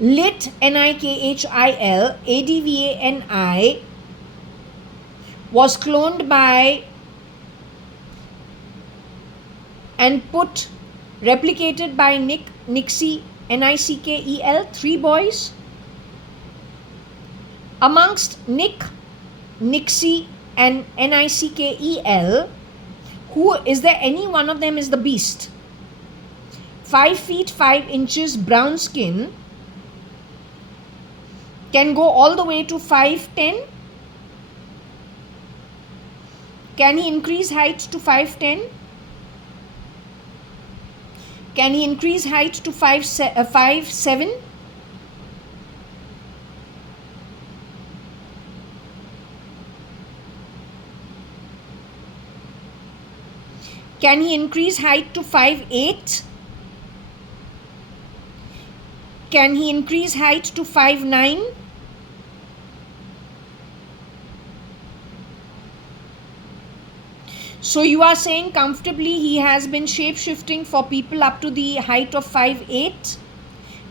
Lit Nikhil, was cloned by and replicated by Nixie, Nickel, 3 boys. Amongst Nick, Nixie, and Nickel, who is there any one of them is the beast? 5 feet 5 inches, brown skin, can go all the way to 5'10". Can he increase height to 5'10"? Can he increase height to 5'7"? Can he increase height to 5'8"? Can he increase height to 5'9"? So you are saying comfortably he has been shape-shifting for people up to the height of 5'8".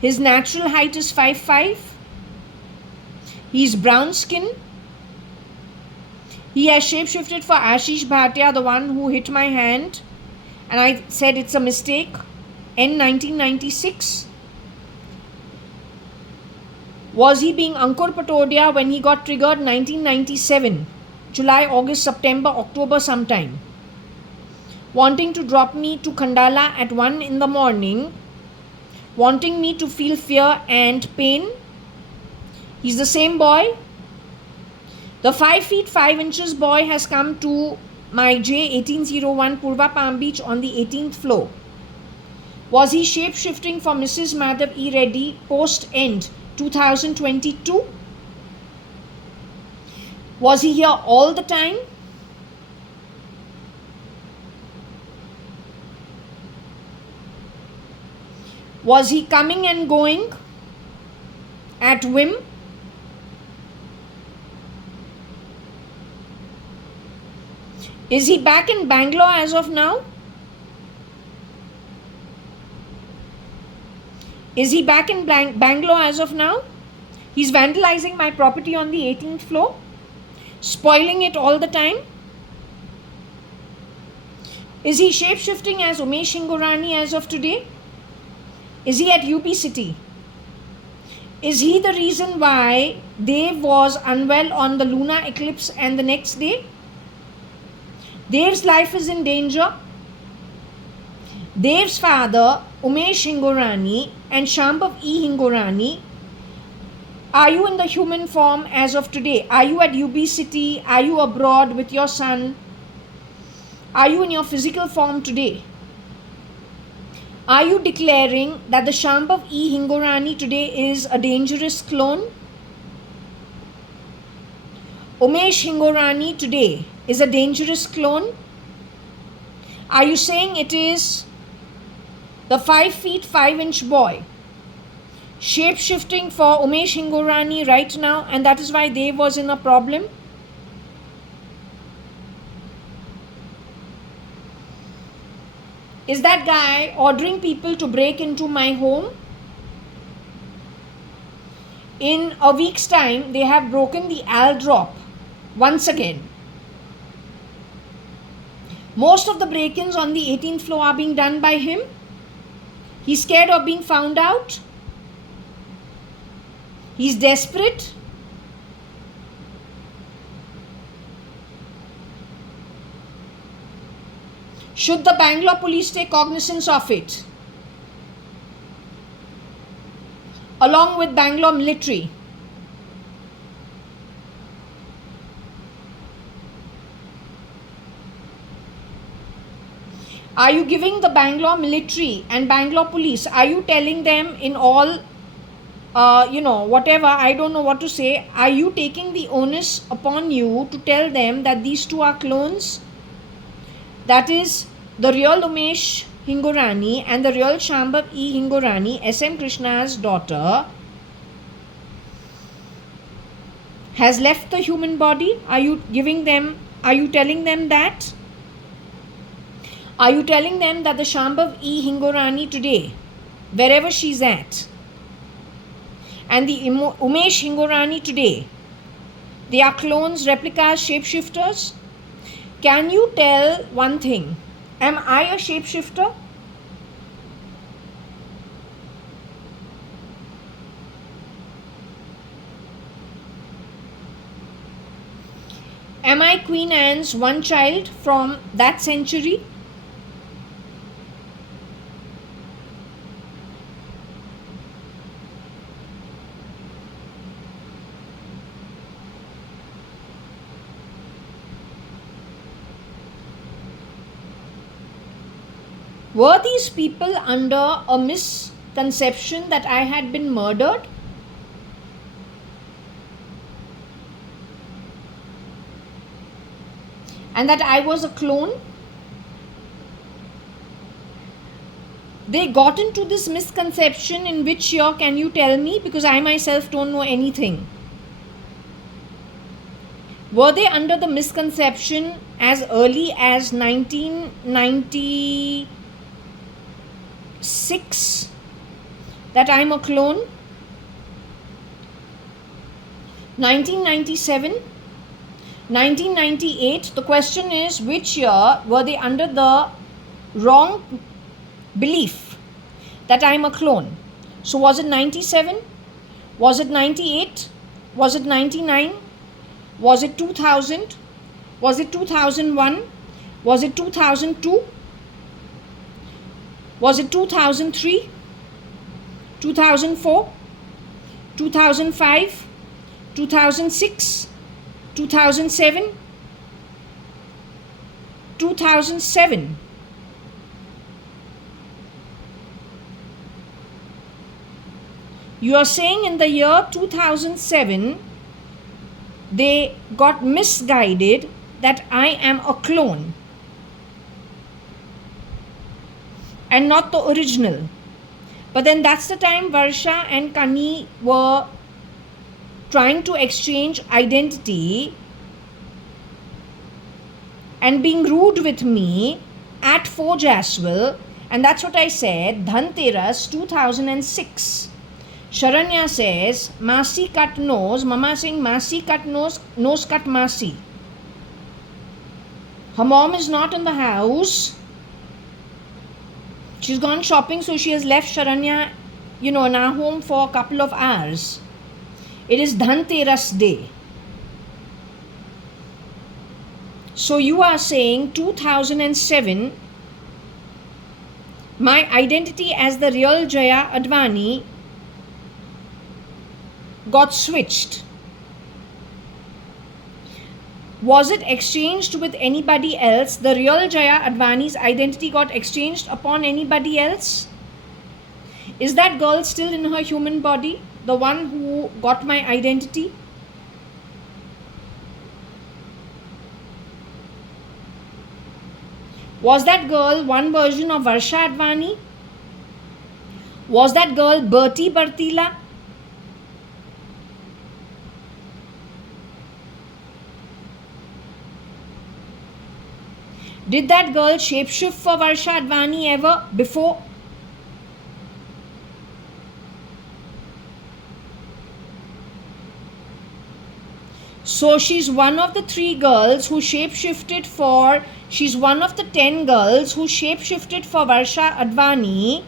His natural height is 5'5". He's brown skin. He has shape-shifted for Ashish Bhatia, the one who hit my hand, and I said it's a mistake. In 1996. Was he being Ankur Patodia when he got triggered? 1997. July, August, September, October sometime. Wanting to drop me to Khandala at 1 in the morning. Wanting me to feel fear and pain. He's the same boy. The 5 feet 5 inches boy has come to my J1801 Purva Palm Beach on the 18th floor. Was he shape-shifting for Mrs. Madhav E. Reddy post-end 2022? Was he here all the time? Was he coming and going at whim? Is he back in Bangalore as of now? Is he back in Bangalore as of now? He's vandalizing my property on the 18th floor, spoiling it all the time. Is he shape-shifting as Umesh Hingorani as of today? Is he at UP City? Is he the reason why Dev was unwell on the lunar eclipse and the next day? Dev's life is in danger. Dev's father, Umesh Hingorani, and Shambhav E. Hingorani, are you in the human form as of today? Are you at UB City? Are you abroad with your son? Are you in your physical form today? Are you declaring that the Shambhav E. Hingorani today is a dangerous clone? Umesh Hingorani today is a dangerous clone? Are you saying it is the 5 feet 5 inch boy shape-shifting for Umesh Hingorani right now, and that is why Dev was in a problem? Is that guy ordering people to break into my home? In a week's time, they have broken the Al drop once again. Most of the break-ins on the 18th floor are being done by him. He's scared of being found out. He's desperate. Should the Bangalore police take cognizance of it? Along with Bangalore military. Are you giving the Bangalore military and Bangalore police, are you telling them in all, whatever, I don't know what to say, are you taking the onus upon you to tell them that these two are clones? That is, the real Umesh Hingorani and the real Shambhav E. Hingorani, S.M. Krishna's daughter, has left the human body? Are you telling them that? Are you telling them that the Shambhav E. Hingorani today, wherever she's at, and the Umesh Hingorani today, they are clones, replicas, shapeshifters? Can you tell one thing? Am I a shapeshifter? Am I Queen Anne's one child from that century? Were these people under a misconception that I had been murdered? And that I was a clone? They got into this misconception in which year, can you tell me? Because I myself don't know anything. Were they under the misconception as early as 1996 that I'm a clone? 1997? 1998? The question is, which year were they under the wrong belief that I'm a clone? So was it 97? Was it 98? Was it 99? Was it 2000? Was it 2001? Was it 2002? Was it 2003? 2004? 2005? 2006? 2007? 2007? You are saying in the year 2007 they got misguided that I am a clone and not the original. But then that's the time Varsha and Kani were trying to exchange identity and being rude with me at Forge as well. And that's what I said, Dhanteras 2006. Sharanya says, Masi cut nose. Mama saying, Masi cut nose, nose cut Masi. Her mom is not in the house. She's gone shopping, so she has left Sharanya, in our home for a couple of hours. It is Dhanteras day. So you are saying 2007, my identity as the real JAYA.ADVANI got switched. Was it exchanged with anybody else? The real JAYA.ADVANI's identity got exchanged upon anybody else? Is that girl still in her human body? The one who got my identity? Was that girl one version of Varsha.ADVANI? Was that girl Bertie Bartila? Did that girl shapeshift for Varsha.ADVANI ever before? So she's one of the 3 girls who shapeshifted for, she's one of the 10 girls who shapeshifted for Varsha.ADVANI.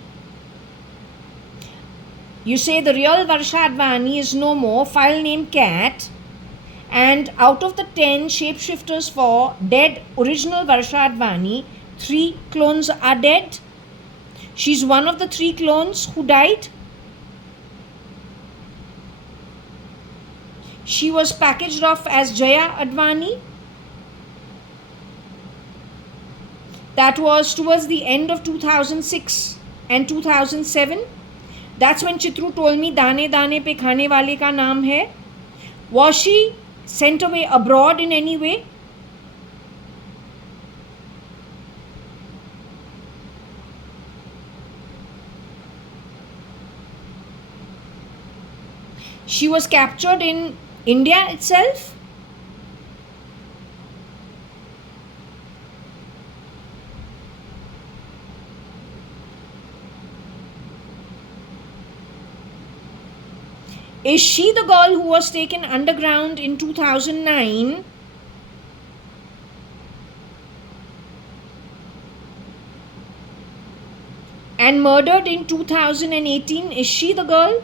You say the real Varsha.ADVANI is no more, file name cat. And out of the 10 shapeshifters for dead original Varsha.ADVANI, 3 clones are dead. She's one of the 3 clones who died. She was packaged off as JAYA.ADVANI. That was towards the end of 2006 and 2007. That's when Chitru told me Dane Dane Pe Khane Wale Ka Naam Hai. Was she sent away abroad in any way? She was captured in India itself? Is she the girl who was taken underground in 2009? And murdered in 2018? Is she the girl?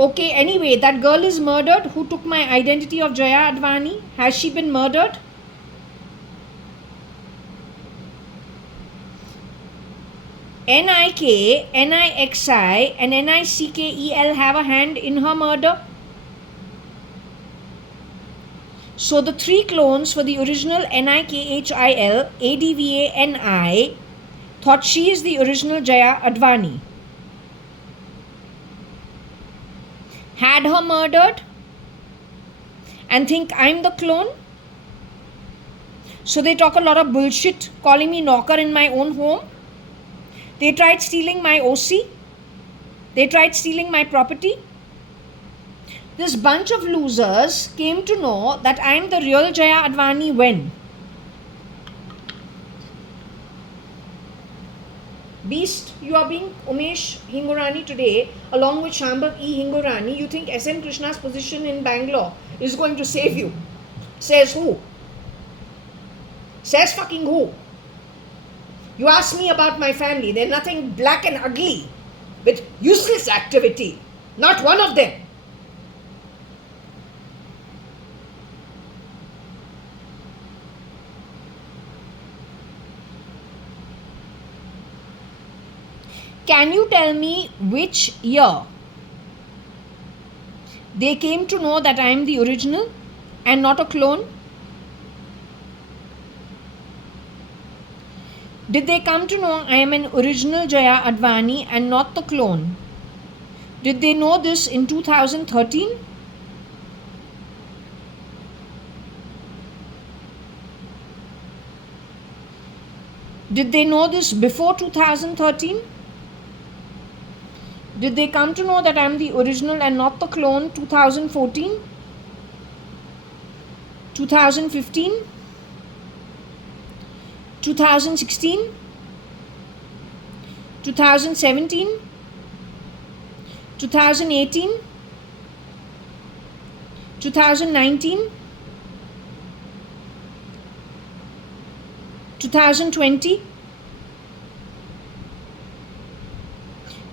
Okay, anyway, that girl is murdered who took my identity of Jaya.ADVANI. Has she been murdered? NIK, NIXI and NICKEL have a hand in her murder. So the three clones for the original NIKHIL, ADVANI thought she is the original Jaya.ADVANI. Had her murdered and think I'm the clone. So they talk a lot of bullshit, calling me knocker in my own home. They tried stealing my OC. They tried stealing my property. This bunch of losers came to know that I am the real Jaya.ADVANI when? Beast, you are being Umesh Hingorani today along with Shambhav E. Hingorani. You think SM Krishna's position in Bangalore is going to save you? Says who? Says fucking who? You ask me about my family. They're nothing black and ugly with useless activity. Not one of them. Can you tell me which year they came to know that I am the original and not a clone? Did they come to know I am an original Jaya.ADVANI and not the clone? Did they know this in 2013? Did they know this before 2013? Did they come to know that I am the original and not the clone 2014? 2015? 2016? 2017? 2018? 2019? 2020?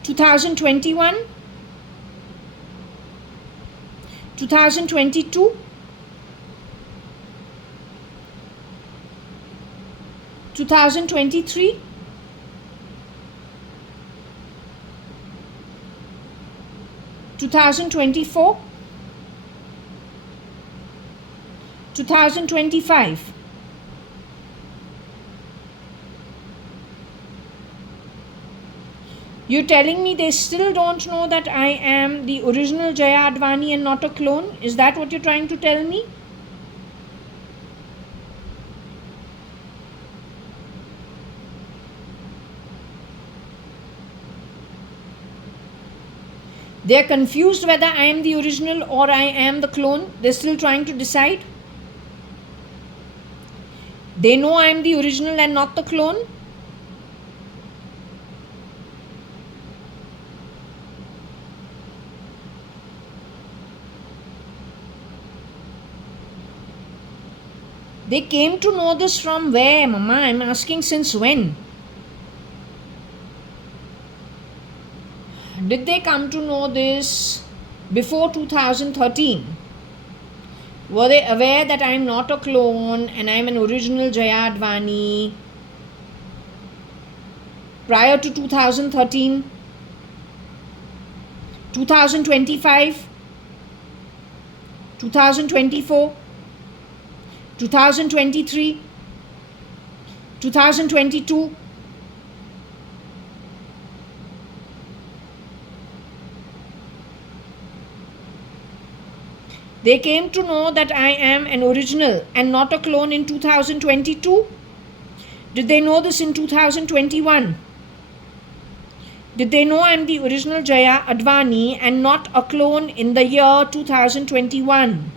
2021? 2022? 2023? 2024? 2025? You're telling me they still don't know that I am the original Jaya.ADVANI and not a clone? Is that what you're trying to tell me? They're confused whether I am the original or I am the clone. They're still trying to decide. They know I am the original and not the clone. They came to know this from where, Mama? I'm asking since when? Did they come to know this before 2013? Were they aware that I am not a clone and I am an original Jaya.ADVANI prior to 2013? 2025, 2024, 2023, 2022. They came to know that I am an original and not a clone in 2022. Did they know this in 2021? Did they know I am the original Jaya.ADVANI and not a clone in the year 2021?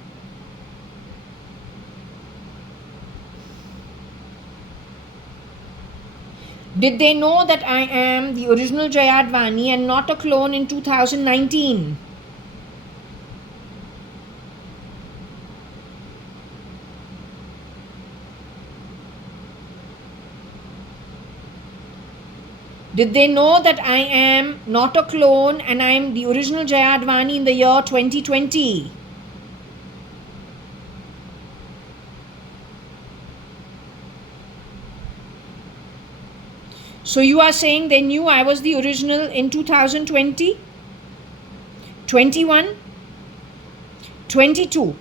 Did they know that I am the original Jaya.ADVANI and not a clone in 2019? Did they know that I am not a clone and I am the original Jaya.ADVANI in the year 2020? So you are saying they knew I was the original in 2020, 21, 22,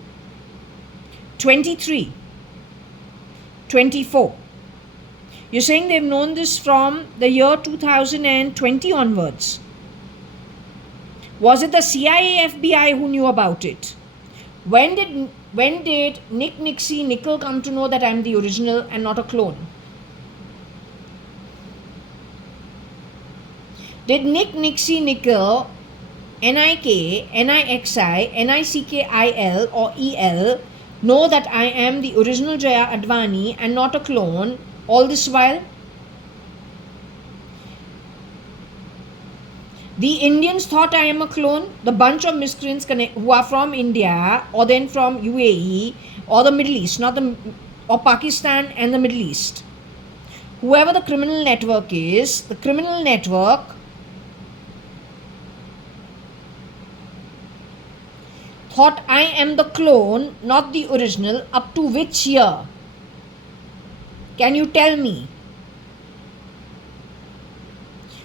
23, 24. You're saying they've known this from the year 2020 onwards. Was it the CIA, FBI who knew about it? When did Nick Nixie Nickel come to know that I'm the original and not a clone? Did Nick Nixie Nickel, NIK, NIXI, NICKIL or EL know that I am the original Jaya.ADVANI and not a clone all this while? The Indians thought I am a clone. The bunch of miscreants who are from India or then from UAE or the Middle East, or Pakistan and the Middle East. Whoever the criminal network is, the criminal network thought I am the clone, not the original, up to which year? Can you tell me?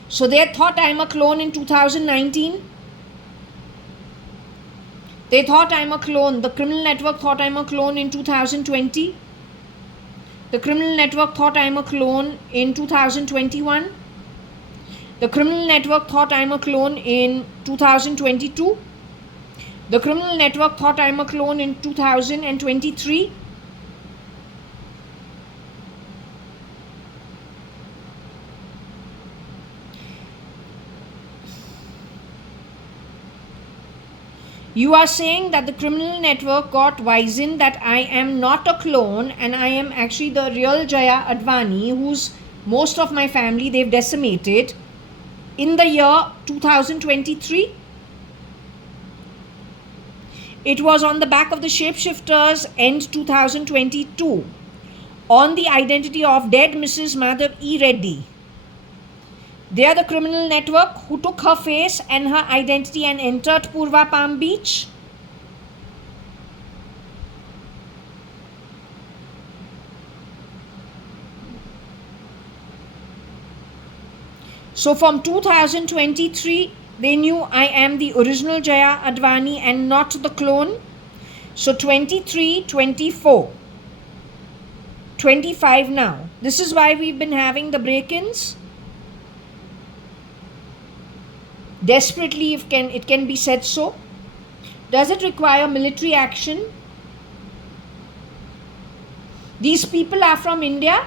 So they thought I am a clone in 2019. They thought I am a clone. The criminal network thought I am a clone in 2020. The criminal network thought I am a clone in 2021. The criminal network thought I am a clone in 2022. The criminal network thought I am a clone in 2023. You are saying that the criminal network got wizened that I am not a clone and I am actually the real Jaya.ADVANI, whose most of my family they've decimated in the year 2023. It was on the back of the Shapeshifters end 2022 on the identity of dead Mrs. Madhav E. Reddy. They are the criminal network who took her face and her identity and entered Purva Palm Beach. So from 2023, they knew I am the original Jaya.ADVANI and not the clone. So 23, 24, 25 now. This is why we've been having the break-ins. Desperately, if it can be said so. Does it require military action? These people are from India.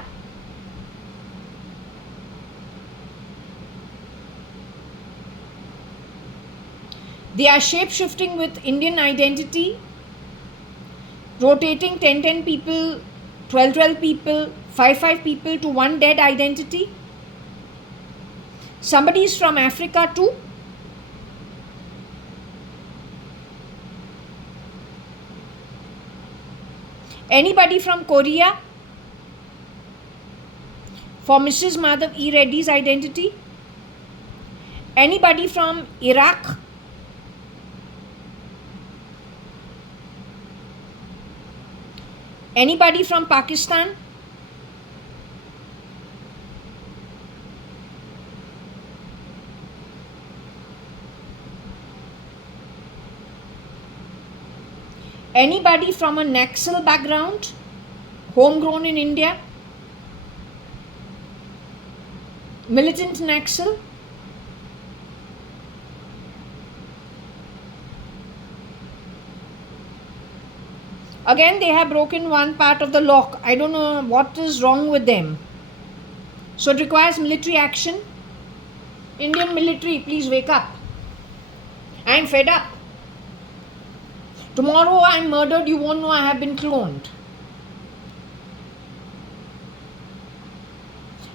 They are shape-shifting with Indian identity, rotating 10 people, 12 people, 5 people to one dead identity. Somebody is from Africa too. Anybody from Korea for Mrs. Madhav E. Reddy's identity? Anybody from Iraq? Anybody from Pakistan? Anybody from a Naxal background, homegrown in India? Militant Naxal? Again, they have broken one part of the lock. I don't know what is wrong with them. So it requires military action. Indian military, please wake up. I'm fed up. Tomorrow I'm murdered, you won't know I have been cloned.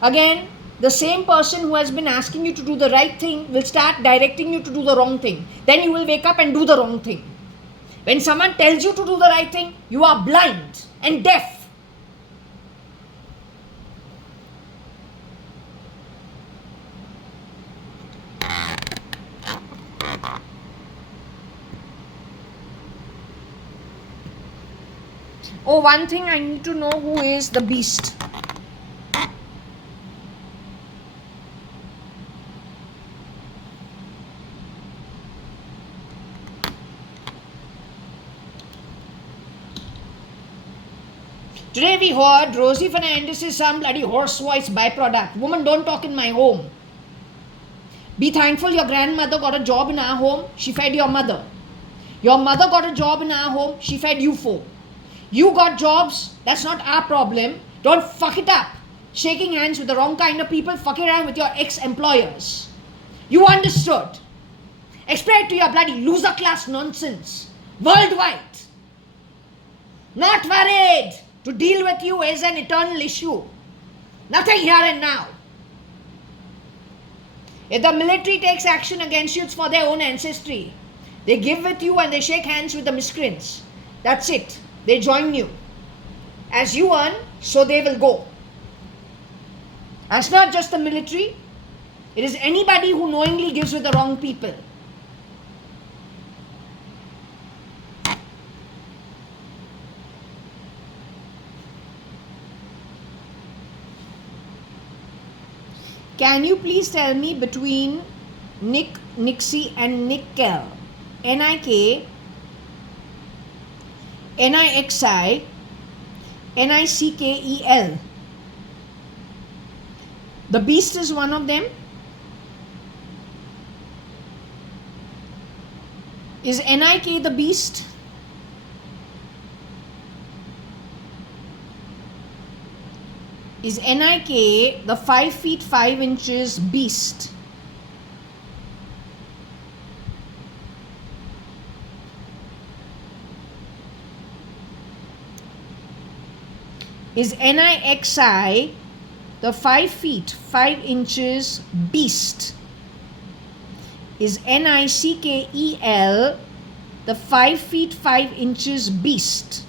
Again, the same person who has been asking you to do the right thing will start directing you to do the wrong thing. Then you will wake up and do the wrong thing. When someone tells you to do the right thing, you are blind and deaf. Oh, one thing I need to know, who is the beast? Today we heard Rosie Fernandez is some bloody horse voice byproduct. Woman, don't talk in my home. Be thankful your grandmother got a job in our home. She fed your mother. Your mother got a job in our home. She fed you four. You got jobs. That's not our problem. Don't fuck it up. Shaking hands with the wrong kind of people. Fucking around with your ex-employers. You understood. Explain to your bloody loser class nonsense. Worldwide. Not worried. To deal with you is an eternal issue. Nothing here and now. If the military takes action against you, it's for their own ancestry. They give with you and they shake hands with the miscreants. That's it. They join you. As you earn, so they will go. That's not just the military. It is anybody who knowingly gives with the wrong people. Can you please tell me between Nick, Nixie and Nickel? N-I-K, N-I-X-I, N-I-C-K-E-L. The beast is one of them. Is N-I-K the beast? Is N-I-K the 5 feet 5 inches beast? Is N-I-X-I the 5 feet 5 inches beast? Is N-I-C-K-E-L the 5 feet 5 inches beast?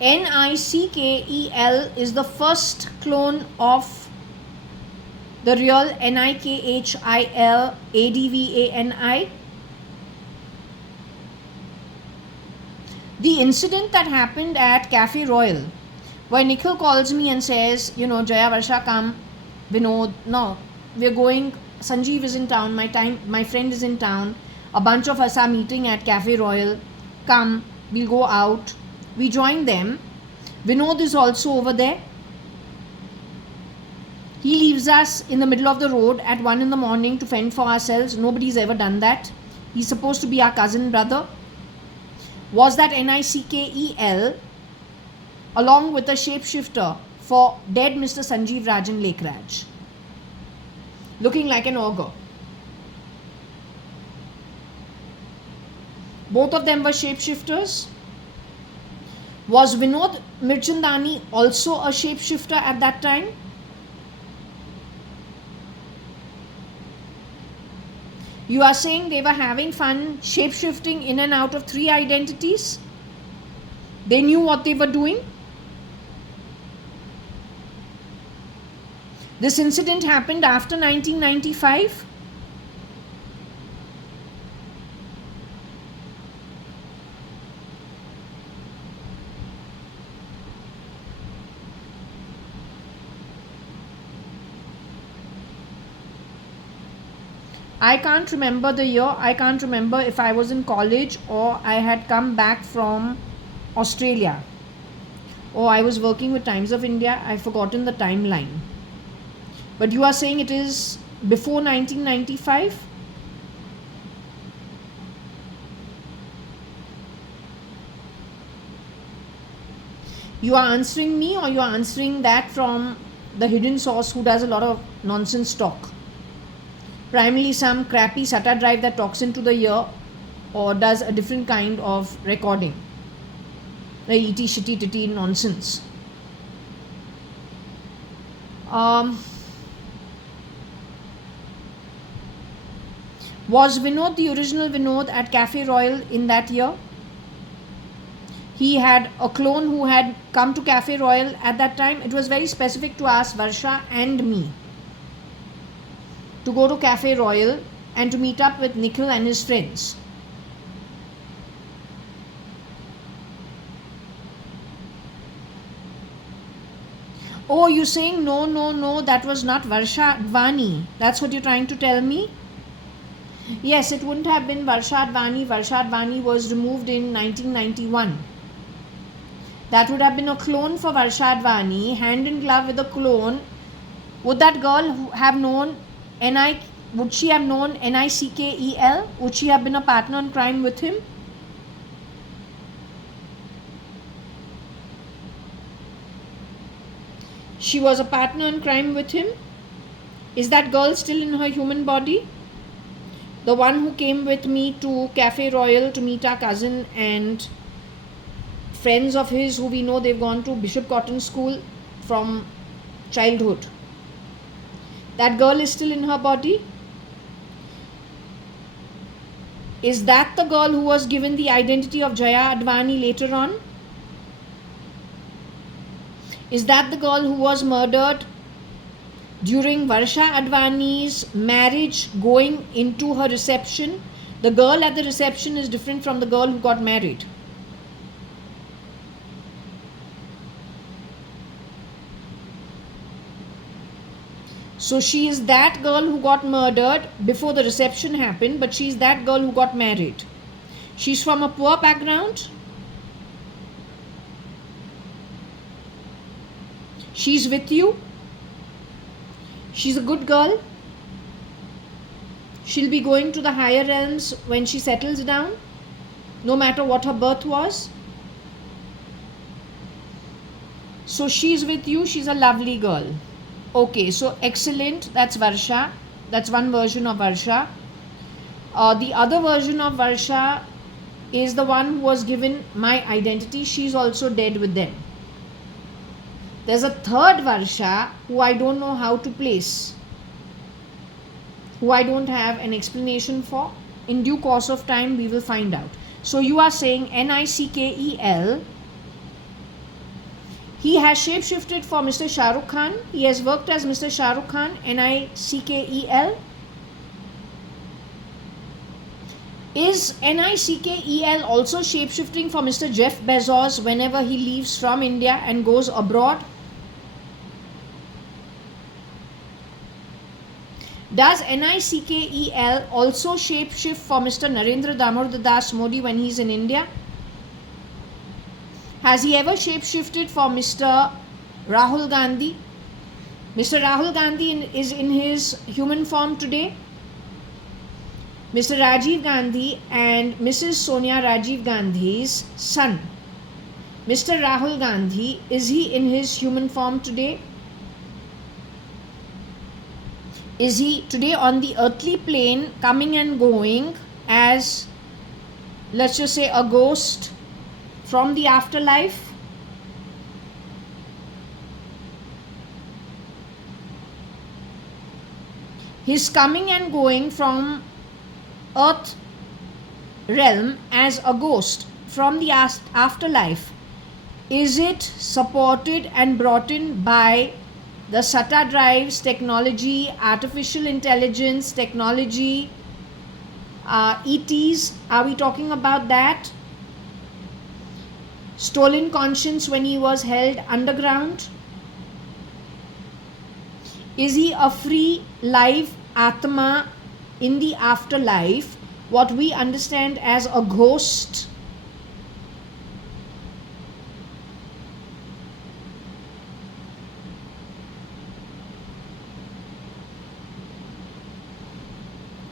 N-I-C-K-E-L is the first clone of the real N-I-K-H-I-L-A-D-V-A-N-I. The incident that happened at Cafe Royal, where Nikhil calls me and says, you know, Jaya, Varsha, come, Vinod, no, we're going, Sanjeev is in town, my friend is in town, a bunch of us are meeting at Cafe Royal, come, we'll go out. We join them. Vinod is also over there. He leaves us in the middle of the road at 1 in the morning to fend for ourselves. Nobody's ever done that. He's supposed to be our cousin brother. Was that N-I-C-K-E-L along with a shapeshifter for dead Mr. Sanjeev Rajan Lekraj, looking like an ogre. Both of them were shapeshifters. Was Vinod Mirchandani also a shapeshifter at that time? You are saying they were having fun shapeshifting in and out of 3 identities? They knew what they were doing? This incident happened after 1995? I can't remember the year. I can't remember if I was in college or I had come back from Australia or I was working with Times of India. I've forgotten the timeline. But you are saying it is before 1995? You are answering me or you are answering that from the hidden source who does a lot of nonsense talk? Primarily some crappy SATA drive that talks into the ear or does a different kind of recording. The ET shitty titty nonsense. Was Vinod the original Vinod at Cafe Royal in that year? He had a clone who had come to Cafe Royal at that time. It was very specific to ask Varsha and me to go to Cafe Royal and to meet up with Nikhil and his friends. Oh, you're saying no, that was not Varsha.ADVANI. That's what you're trying to tell me? Yes, it wouldn't have been Varsha.ADVANI. Varsha.ADVANI was removed in 1991. That would have been a clone for Varsha.ADVANI, hand in glove with a clone. Would that girl have known would she have known Nikel? Would she have been a partner in crime with him? She was a partner in crime with him. Is that girl still in her human body? The one who came with me to Cafe Royal to meet our cousin and friends of his who we know they've gone to Bishop Cotton School from childhood. That girl is still in her body? Is that the girl who was given the identity of JAYA.ADVANI later on? Is that the girl who was murdered during Varsha.ADVANI's marriage going into her reception? The girl at the reception is different from the girl who got married. So she is that girl who got murdered before the reception happened, but she is that girl who got married. She's from a poor background. She's with you. She's a good girl. She'll be going to the higher realms when she settles down, no matter what her birth was. So she's with you. She's a lovely girl. Okay, so excellent. That's Varsha. That's one version of Varsha. The other version of Varsha is the one who was given my identity. She's also dead with them. There's a third Varsha who I don't know how to place, who I don't have an explanation for. In due course of time, we will find out. So you are saying Nikel. He has shapeshifted for Mr. Shah Rukh Khan. He has worked as Mr. Shah Rukh Khan, Nikel. Is Nikel also shapeshifting for Mr. Jeff Bezos whenever he leaves from India and goes abroad? Does Nikel also shapeshift for Mr. Narendra Damodar Das Modi when he's in India? Has he ever shapeshifted for Mr. Rahul Gandhi? Mr. Rahul Gandhi is in his human form today. Mr. Rajiv Gandhi and Mrs. Sonia Rajiv Gandhi's son. Mr. Rahul Gandhi, is he in his human form today? Is he today on the earthly plane coming and going as, let's just say, a ghost from the afterlife? His coming and going from earth realm as a ghost from the afterlife, is it supported and brought in by the SATA drives, technology, artificial intelligence, technology, ETs? Are we talking about that? Stolen conscience when he was held underground? Is he a free, live Atma in the afterlife, what we understand as a ghost,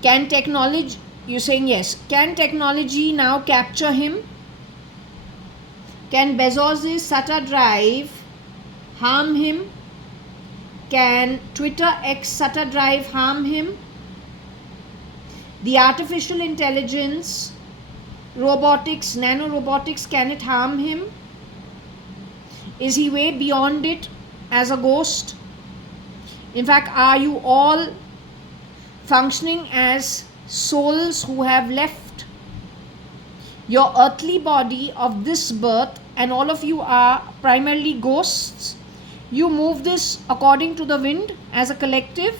can technology, you're saying yes, can technology now capture him? Can Bezos' SATA drive harm him? Can Twitter X SATA drive harm him? The artificial intelligence, robotics, nanorobotics, can it harm him? Is he way beyond it as a ghost? In fact, are you all functioning as souls who have left your earthly body of this birth, and all of you are primarily ghosts? You move this according to the wind as a collective.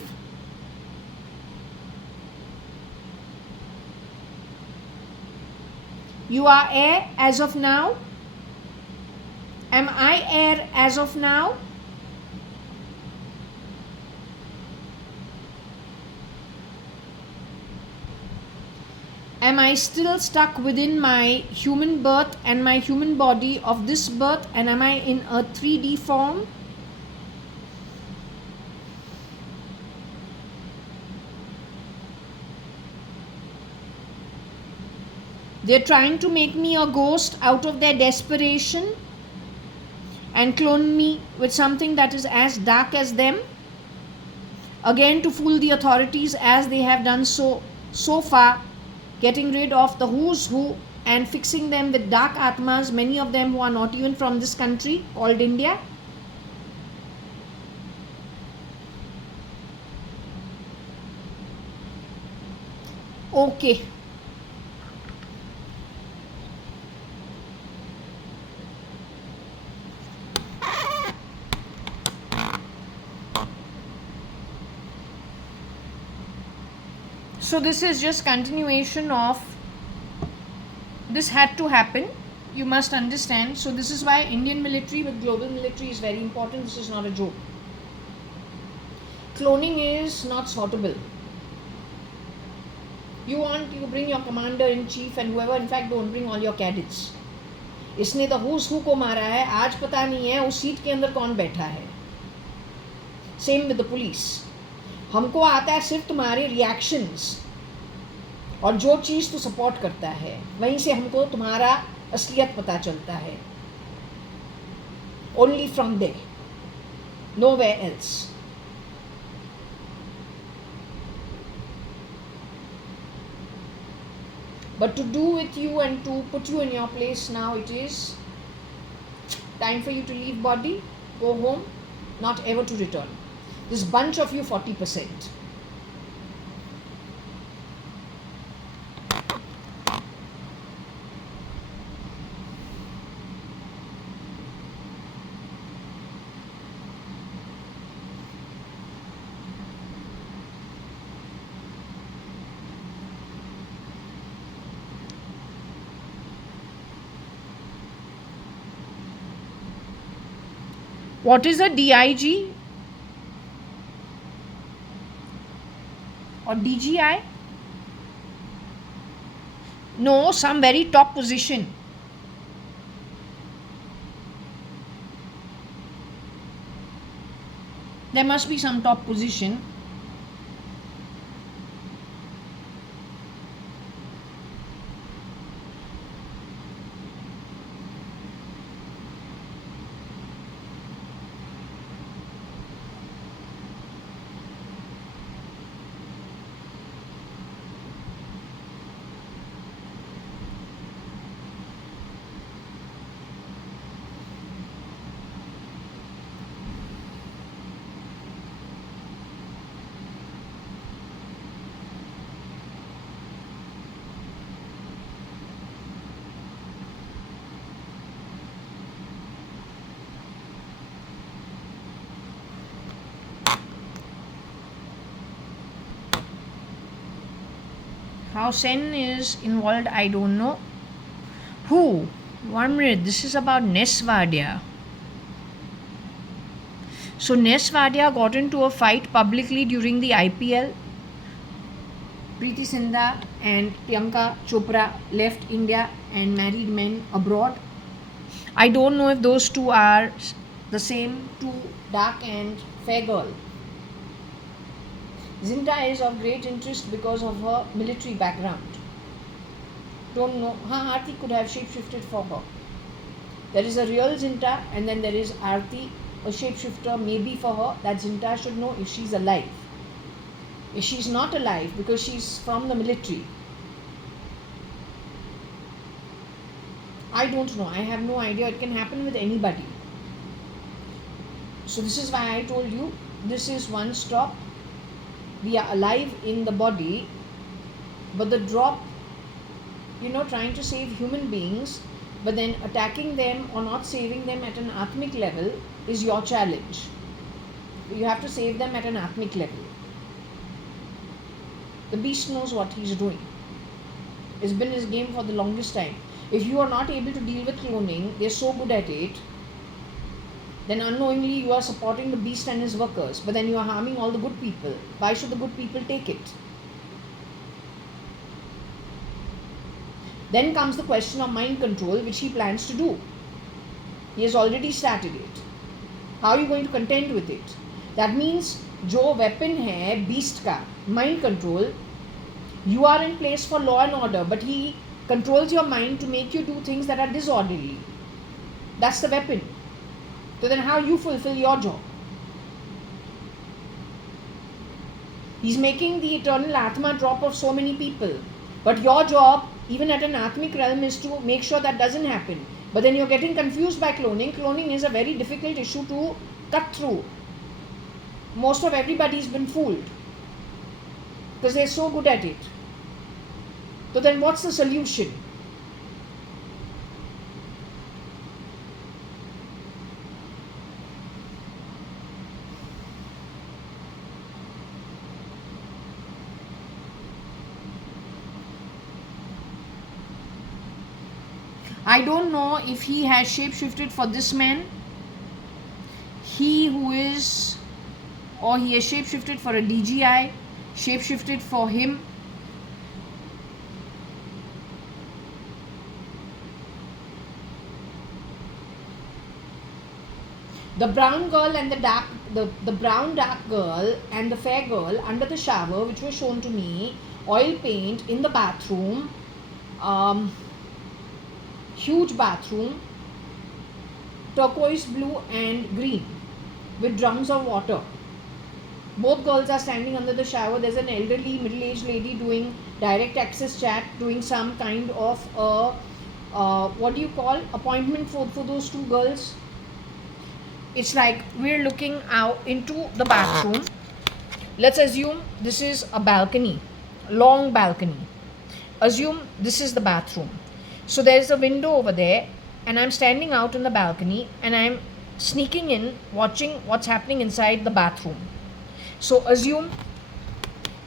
You are air as of now. Am I air as of now? Am I still stuck within my human birth and my human body of this birth, and am I in a 3D form? They're trying to make me a ghost out of their desperation and clone me with something that is as dark as them, again to fool the authorities as they have done so far, getting rid of the who's who and fixing them with dark atmas, many of them who are not even from this country called India. Okay. So this is just continuation of, this had to happen, you must understand. So this is why Indian military with global military is very important. This is not a joke. Cloning is not sortable. You bring your commander in chief and whoever, in fact don't bring all your cadets. इसने the who's who को मारा है, आज पता नहीं है उस seat के अंदर कौन बैठा है. Same with the police. हमको आता है सिर्फ तुम्हारे रिएक्शंस और जो चीज़ तो सपोर्ट करता है, वहीं से हमको तुम्हारा असलियत पता चलता है. Only from there, nowhere else. But to do with you and to put you in your place now, it is time for you to leave body, go home, not ever to return. This bunch of you 40%. What is a DIG or DGI? No, some very top position. There must be some top position. How Sen is involved, I don't know. Who? 1 minute. This is about Nesvadia. So Nesvadia got into a fight publicly during the IPL. Preeti Sindha and Priyanka Chopra left India and married men abroad. I don't know if those two are the same two, dark and fair girl. Zinta is of great interest because of her military background. Don't know. Aarti could have shapeshifted for her. There is a real Zinta and then there is Aarti, a shapeshifter maybe for her. That Zinta should know if she's alive. If she's not alive because she's from the military, I don't know. I have no idea. It can happen with anybody. So this is why I told you this is one stop. We are alive in the body, but the drop, trying to save human beings, but then attacking them or not saving them at an atmic level is your challenge. You have to save them at an atmic level. The beast knows what he's doing. It's been his game for the longest time. If you are not able to deal with cloning, they're so good at it, then unknowingly you are supporting the beast and his workers, but then you are harming all the good people. Why should the good people take it? Then comes the question of mind control, which he plans to do. He has already started it. How are you going to contend with it? That means, जो weapon है beast का, mind control, you are in place for law and order, but he controls your mind to make you do things that are disorderly. That's the weapon. So then how you fulfill your job? He's making the eternal Atma drop of so many people. But your job, even at an Atmic realm, is to make sure that doesn't happen. But then you're getting confused by cloning. Cloning is a very difficult issue to cut through. Most of everybody's been fooled because they're so good at it. So then what's the solution? I don't know if he has shapeshifted for this man. He who is, or he has shapeshifted for a DGI, shapeshifted for him. The brown girl and the brown dark girl and the fair girl under the shower, which was shown to me, oil paint in the bathroom, huge bathroom, turquoise blue and green with drums of water. Both girls are standing under the shower. There's an elderly middle-aged lady doing direct access chat, doing some kind of what do you call, appointment for those two girls. It's like we're looking out into the bathroom. Let's assume this is a balcony, long balcony. Assume this is the bathroom. So there's a window over there and I'm standing out in the balcony and I'm sneaking in, watching what's happening inside the bathroom. So assume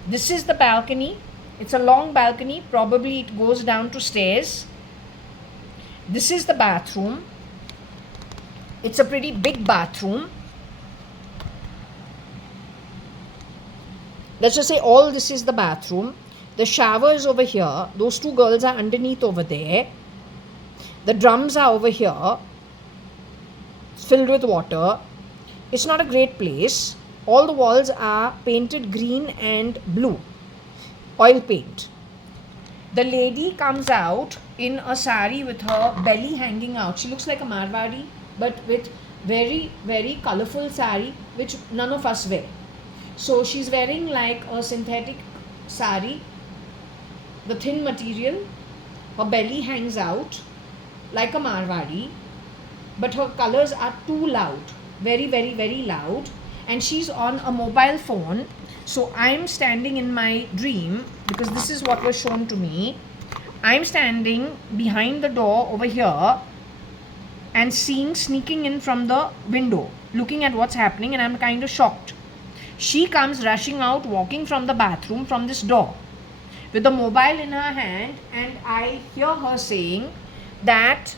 this is the balcony. It's a long balcony. Probably it goes down to stairs. This is the bathroom. It's a pretty big bathroom. Let's just say all this is the bathroom. The shower is over here. Those two girls are underneath over there. The drums are over here. It's filled with water. It's not a great place. All the walls are painted green and blue. Oil paint. The lady comes out in a sari with her belly hanging out. She looks like a Marwadi, but with very, very colorful sari, which none of us wear. So she's wearing like a synthetic sari, the thin material. Her belly hangs out like a Marwadi, but her colors are too loud, very, very, very loud. And she's on a mobile phone. So I'm standing in my dream, because this is what was shown to me. I'm standing behind the door over here and sneaking in from the window, looking at what's happening, and I'm kind of shocked. She comes rushing out, walking from the bathroom from this door with the mobile in her hand, and I hear her saying that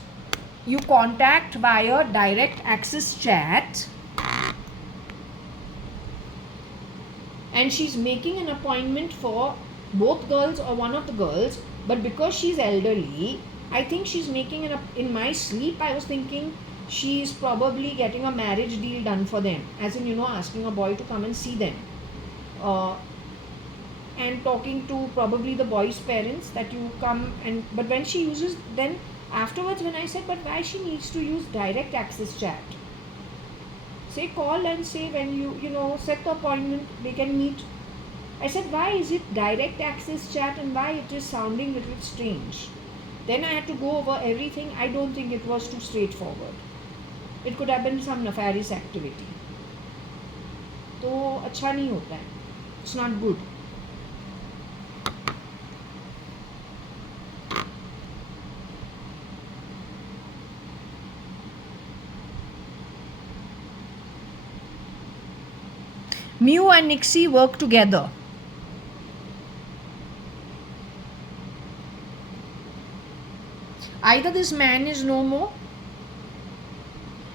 you contact via direct access chat, and she's making an appointment for both girls or one of the girls, but because she's elderly, I think she's making in my sleep I was thinking she's probably getting a marriage deal done for them, as in, asking a boy to come and see them, uh, and talking to probably the boy's parents that you come. And but when she uses, then afterwards when I said, but why she needs to use direct access chat, say call and say when you set the appointment they can meet. I said, why is it direct access chat and why it is sounding a little strange? Then I had to go over everything. I don't think it was too straightforward. It could have been some nefarious activity. तो अच्छा नहीं होता है. It's not good. Mew and Nixie work together. Either this man is no more,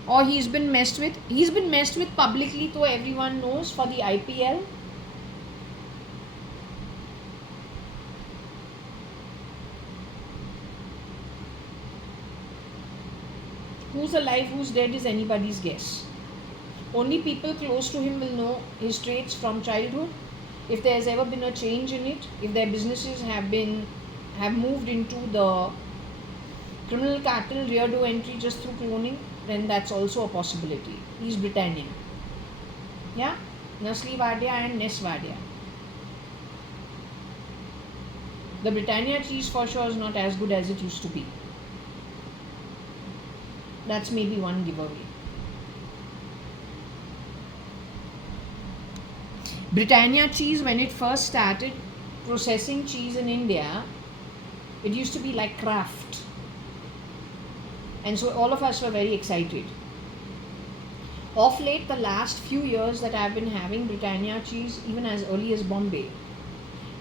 or he's been messed with. He's been messed with publicly, so everyone knows, for the IPL. Who's alive, who's dead is anybody's guess. Only people close to him will know his traits from childhood. If there's ever been a change in it, if their businesses have moved into the criminal cartel rear door entry just through cloning, then that's also a possibility. He's Britannia. Yeah? Nasli Wadia and Ness Wadia. The Britannia cheese for sure is not as good as it used to be. That's maybe one giveaway. Britannia cheese, when it first started processing cheese in India, it used to be like Kraft. And so all of us were very excited. Of late, the last few years that I've been having Britannia cheese, even as early as Bombay,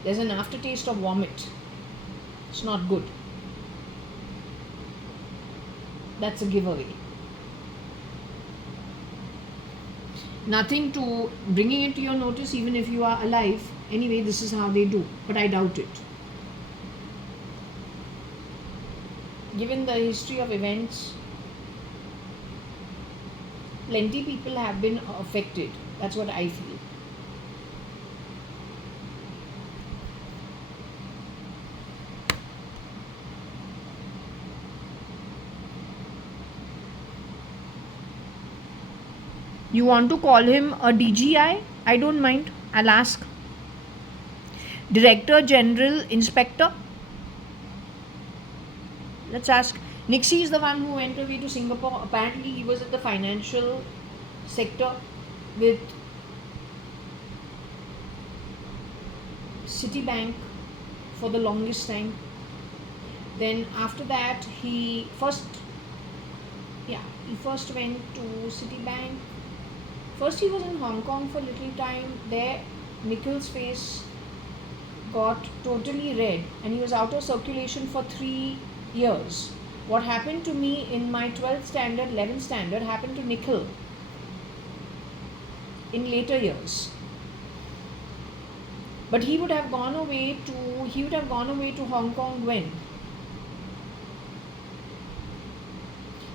there's an aftertaste of vomit. It's not good. That's a giveaway. Nothing to bringing it to your notice, even if you are alive. Anyway, this is how they do, but I doubt it. Given the history of events, plenty people have been affected. That's what I feel. You want to call him a DGI? I don't mind. I'll ask. Director General Inspector? Let's ask. Nixie is the one who went away to Singapore. Apparently, he was in the financial sector with Citibank for the longest time. Then after that, he first went to Citibank. First, he was in Hong Kong for a little time. There, Nikhil's face got totally red and he was out of circulation for 3 years. What happened to me in my 12th standard, 11th standard happened to Nikhil in later years. But he would have gone away to Hong Kong when?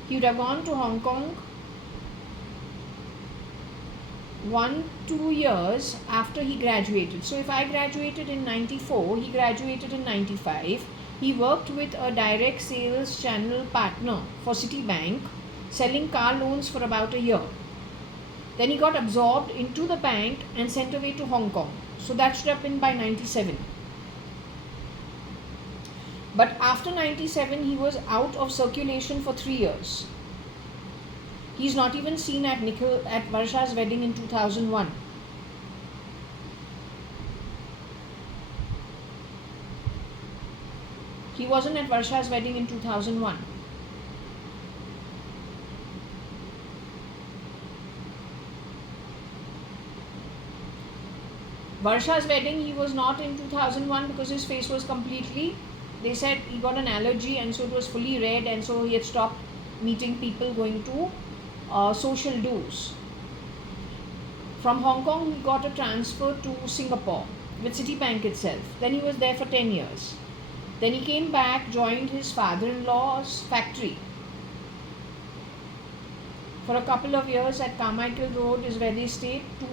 He would have gone to Hong Kong 1-2 years after he graduated. So if I graduated in 94, he graduated in 95. He worked with a direct sales channel partner for Citibank, selling car loans for about a year. Then he got absorbed into the bank and sent away to Hong Kong. So that should have been by 97. But after 97, he was out of circulation for 3 years. He's not even seen at Varsha's wedding in 2001. He wasn't at Varsha's wedding in 2001. Varsha's wedding, he was not in 2001 because his face was completely, they said he got an allergy and so it was fully red, and so he had stopped meeting people, going to social do's. From Hong Kong, he got a transfer to Singapore. with Citibank itself. Then he was there for 10 years. Then he came back, joined his father-in-law's factory. For a couple of years at Carmichael Road is where they stayed, 2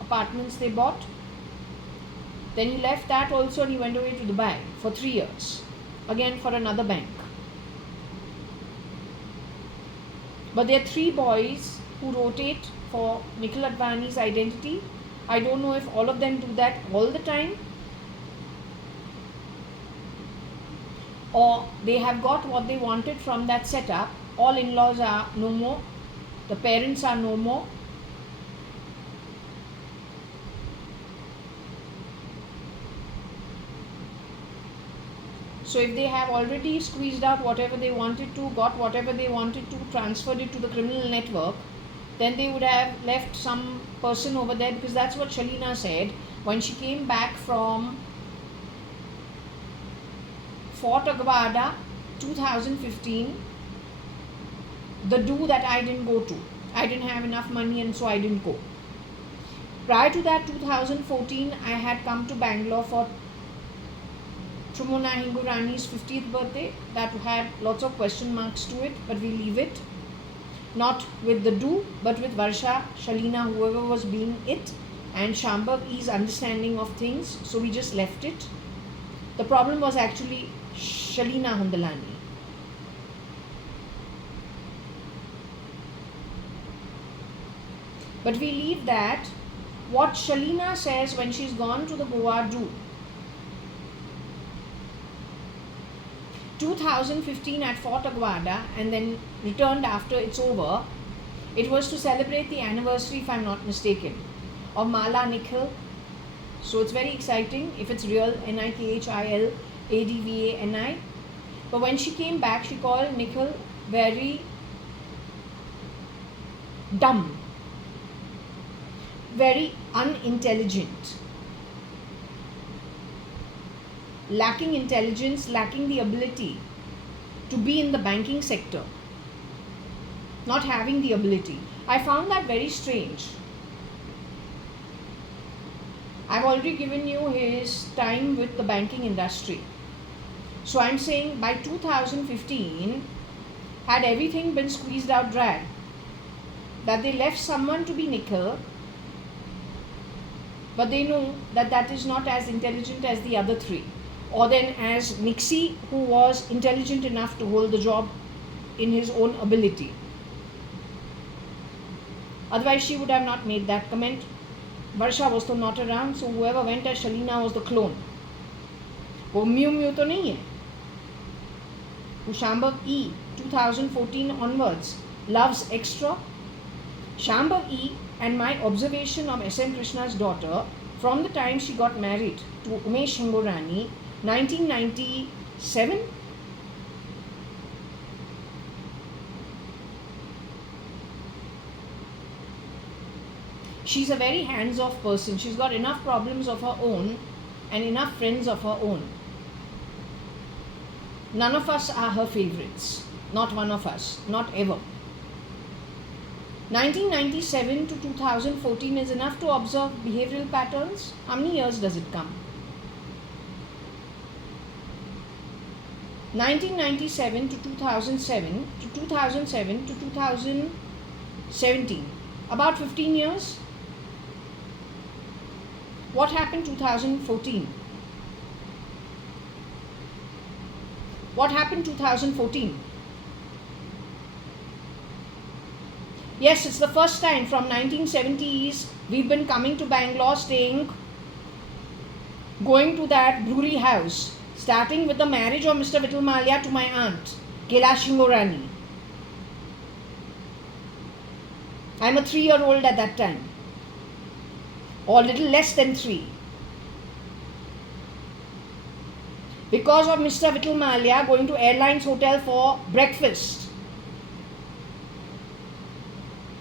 apartments they bought. Then he left that also and he went away to Dubai for 3 years. Again for another bank. But there are 3 boys who rotate for Nikhil Advani's identity. I don't know if all of them do that all the time, or they have got what they wanted from that setup. All in-laws are no more, the parents are no more. So if they have already squeezed out whatever they wanted to, got whatever they wanted to, transferred it to the criminal network, then they would have left some person over there, because that's what Shalina said when she came back from Fort Aguada 2015, the do that I didn't go to. I didn't have enough money and so I didn't go. Prior to that, 2014, I had come to Bangalore for Trumona Hingurani's 50th birthday. That had lots of question marks to it, but we leave it. Not with the do, but with Varsha, Shalina, whoever was being it, and Shambhavi's understanding of things. So we just left it. The problem was actually Shalina Handalani. But we leave that. What Shalina says when she's gone to the Goa do. 2015 at Fort Aguada and then returned after it's over. It was to celebrate the anniversary, if I'm not mistaken, of Mala Nikhil. So it's very exciting if it's real, Nikhil-ADVANI. But when she came back, she called Nikhil very dumb, very unintelligent, lacking intelligence, lacking the ability to be in the banking sector, not having the ability. I found that very strange. I've already given you his time with the banking industry. So I'm saying by 2015, had everything been squeezed out dry, that they left someone to be Nikhil, but they know that that is not as intelligent as the other 3. Or then as Nixie, who was intelligent enough to hold the job in his own ability. Otherwise, she would have not made that comment. Varsha was to not around, so whoever went as Shalina was the clone. वो mu तो नहीं है. Who Shambhav E 2014 onwards loves extra. Shambhav E, and my observation of S.M. Krishna's daughter from the time she got married to Umesh Hingorani, 1997. She's a very hands-off person. She's got enough problems of her own and enough friends of her own. None of us are her favorites. Not one of us. Not ever. 1997 to 2014 is enough to observe behavioral patterns. How many years does it come? 1997 to 2007 to 2007 to 2017. About 15 years. What happened 2014? What happened 2014? Yes, it's the first time from 1970s we've been coming to Bangalore, staying, going to that brewery house, starting with the marriage of Mr. Vittal Malia to my aunt, Kailash Hingorani. I'm a 3-year-old at that time, or a little less than 3. Because of Mr. Vittal Malia going to Airlines Hotel for breakfast.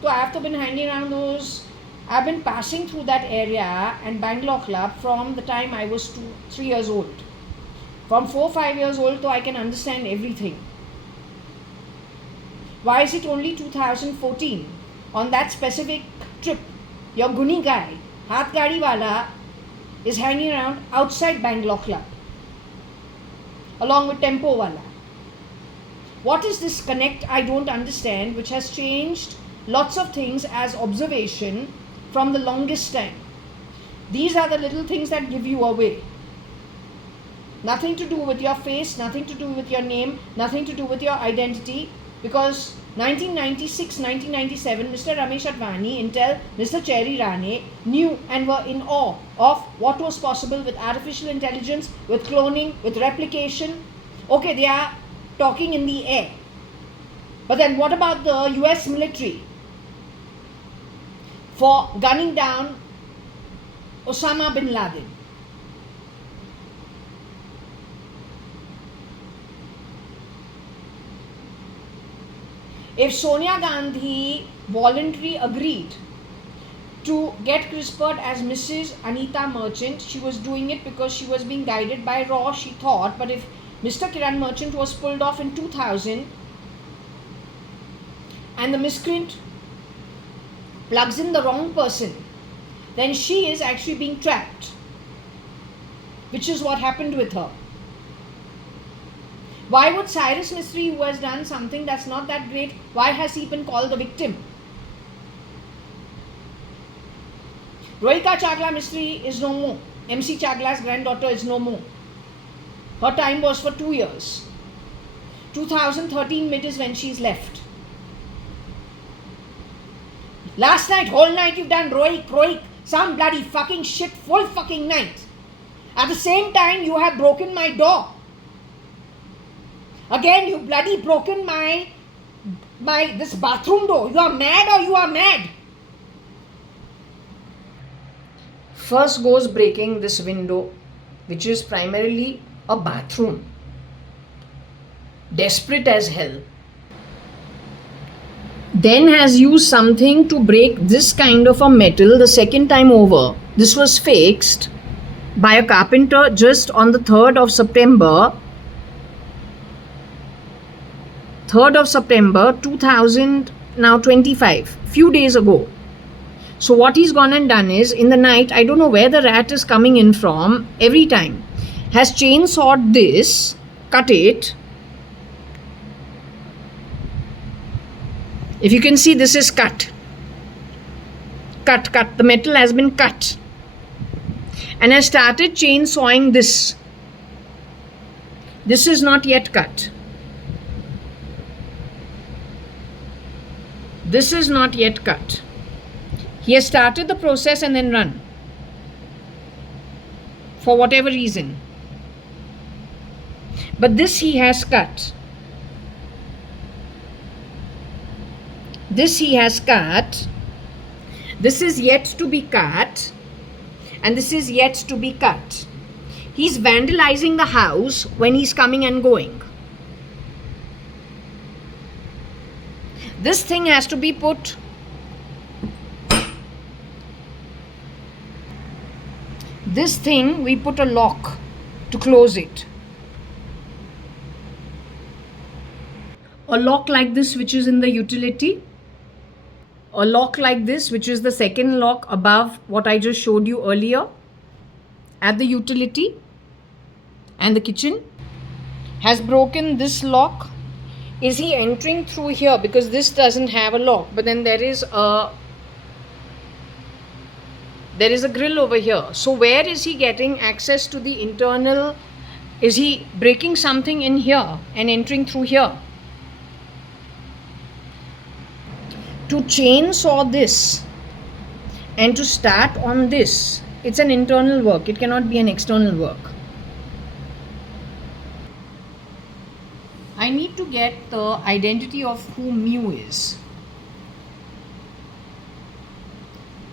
So I have to been hanging around those. I've been passing through that area and Bangalore Club from the time I was 3 years old. From 4-5 years old, so I can understand everything. Why is it only 2014? On that specific trip, your Guni guy, Hath Gadi Wala, is hanging around outside Bangalore Club along with Tempo Wala. What is this connect I don't understand, which has changed lots of things as observation from the longest time? These are the little things that give you away. Nothing to do with your face, nothing to do with your name, nothing to do with your identity, because 1996, 1997, Mr. Ramesh Advani, Intel, Mr. Cherry Rane knew and were in awe of what was possible with artificial intelligence, with cloning, with replication. Okay, they are talking in the air. But then what about the US military for gunning down Osama bin Laden? If Sonia Gandhi voluntarily agreed to get CRISPR'd as Mrs. Anita Merchant, she was doing it because she was being guided by Raw, she thought. But if Mr. Kiran Merchant was pulled off in 2000 and the miscreant plugs in the wrong person, then she is actually being trapped, which is what happened with her. Why would Cyrus Mistry, who has done something that's not that great, why has he been called the victim? Rohika Chagla Mistry is no more. MC Chagla's granddaughter is no more. Her time was for 2 years. 2013 mid is when she's left. Last night, whole night you've done Rohik, some bloody fucking shit, full fucking night. At the same time, you have broken my door. Again, you bloody broken my this bathroom door. You are mad or you are mad? First goes breaking this window, which is primarily a bathroom. Desperate as hell. Then has used something to break this kind of a metal the second time over. This was fixed by a carpenter just on the 3rd of September 2025, few days ago. So what he's gone and done is, in the night, I don't know where the rat is coming in from every time, has chainsawed this, cut it. If you can see, this is cut, the metal has been cut, and has started chainsawing this. This is not yet cut. This is not yet cut. He has started the process and then run. For whatever reason. But this he has cut. This he has cut. This is yet to be cut. And this is yet to be cut. He's vandalizing the house when he's coming and going. This thing has to be put. This thing, we put a lock to close it. A lock like this, which is in the utility. A lock like this, which is the second lock above what I just showed you earlier at the utility and the kitchen, has broken this lock. Is he entering through here? Because this doesn't have a lock, but then there is a grill over here. So where is he getting access to the internal? Is he breaking something in here and entering through here? To chainsaw this and to start on this, it's an internal work. It cannot be an external work. I need to get the identity of who Mew is.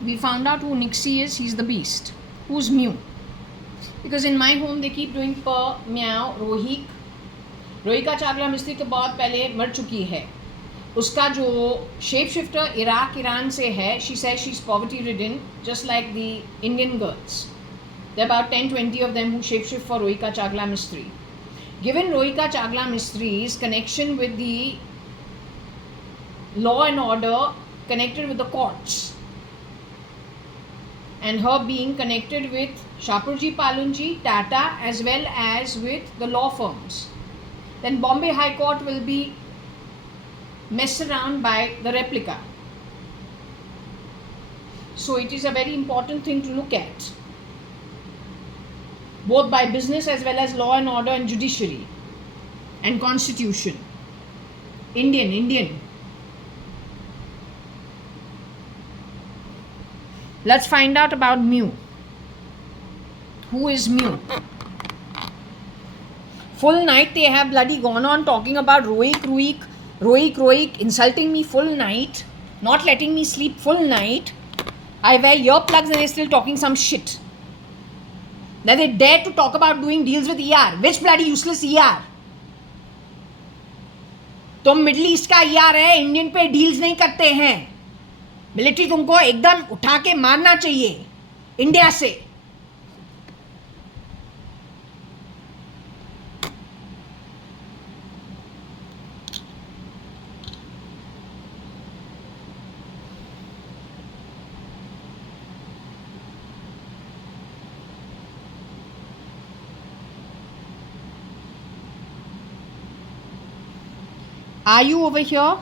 We found out who Nixie is. He's the beast. Who's Mew? Because in my home they keep doing per, meow, rohik. रोहिका Chawla मिस्त्री तो बहुत पहले मर चुकी है. उसका जो shape shifter Iraq Iran से है, she says she's poverty ridden just like the Indian girls. There are about 10-20 of them who shapeshift for Rohika Chagla Mistry. Given Rohika Chagla Mistry's connection with the law and order, connected with the courts, and her being connected with Shapoorji Pallonji, Tata, as well as with the law firms. Then Bombay High Court will be messed around by the replica. So it is a very important thing to look at, both by business as well as law and order and judiciary and constitution. Indian. Let's find out about Mu. Who is Mu? Full night they have bloody gone on talking about Roik, insulting me full night, not letting me sleep full night. I wear earplugs and they're still talking some shit. Then they dare to talk about doing deals with ER. Which bloody useless ER? तुम middle east का ER है, Indian पे deals नहीं करते हैं. Military तुमको एकदम उठा के मारना चाहिए इंडिया से. Are you over here?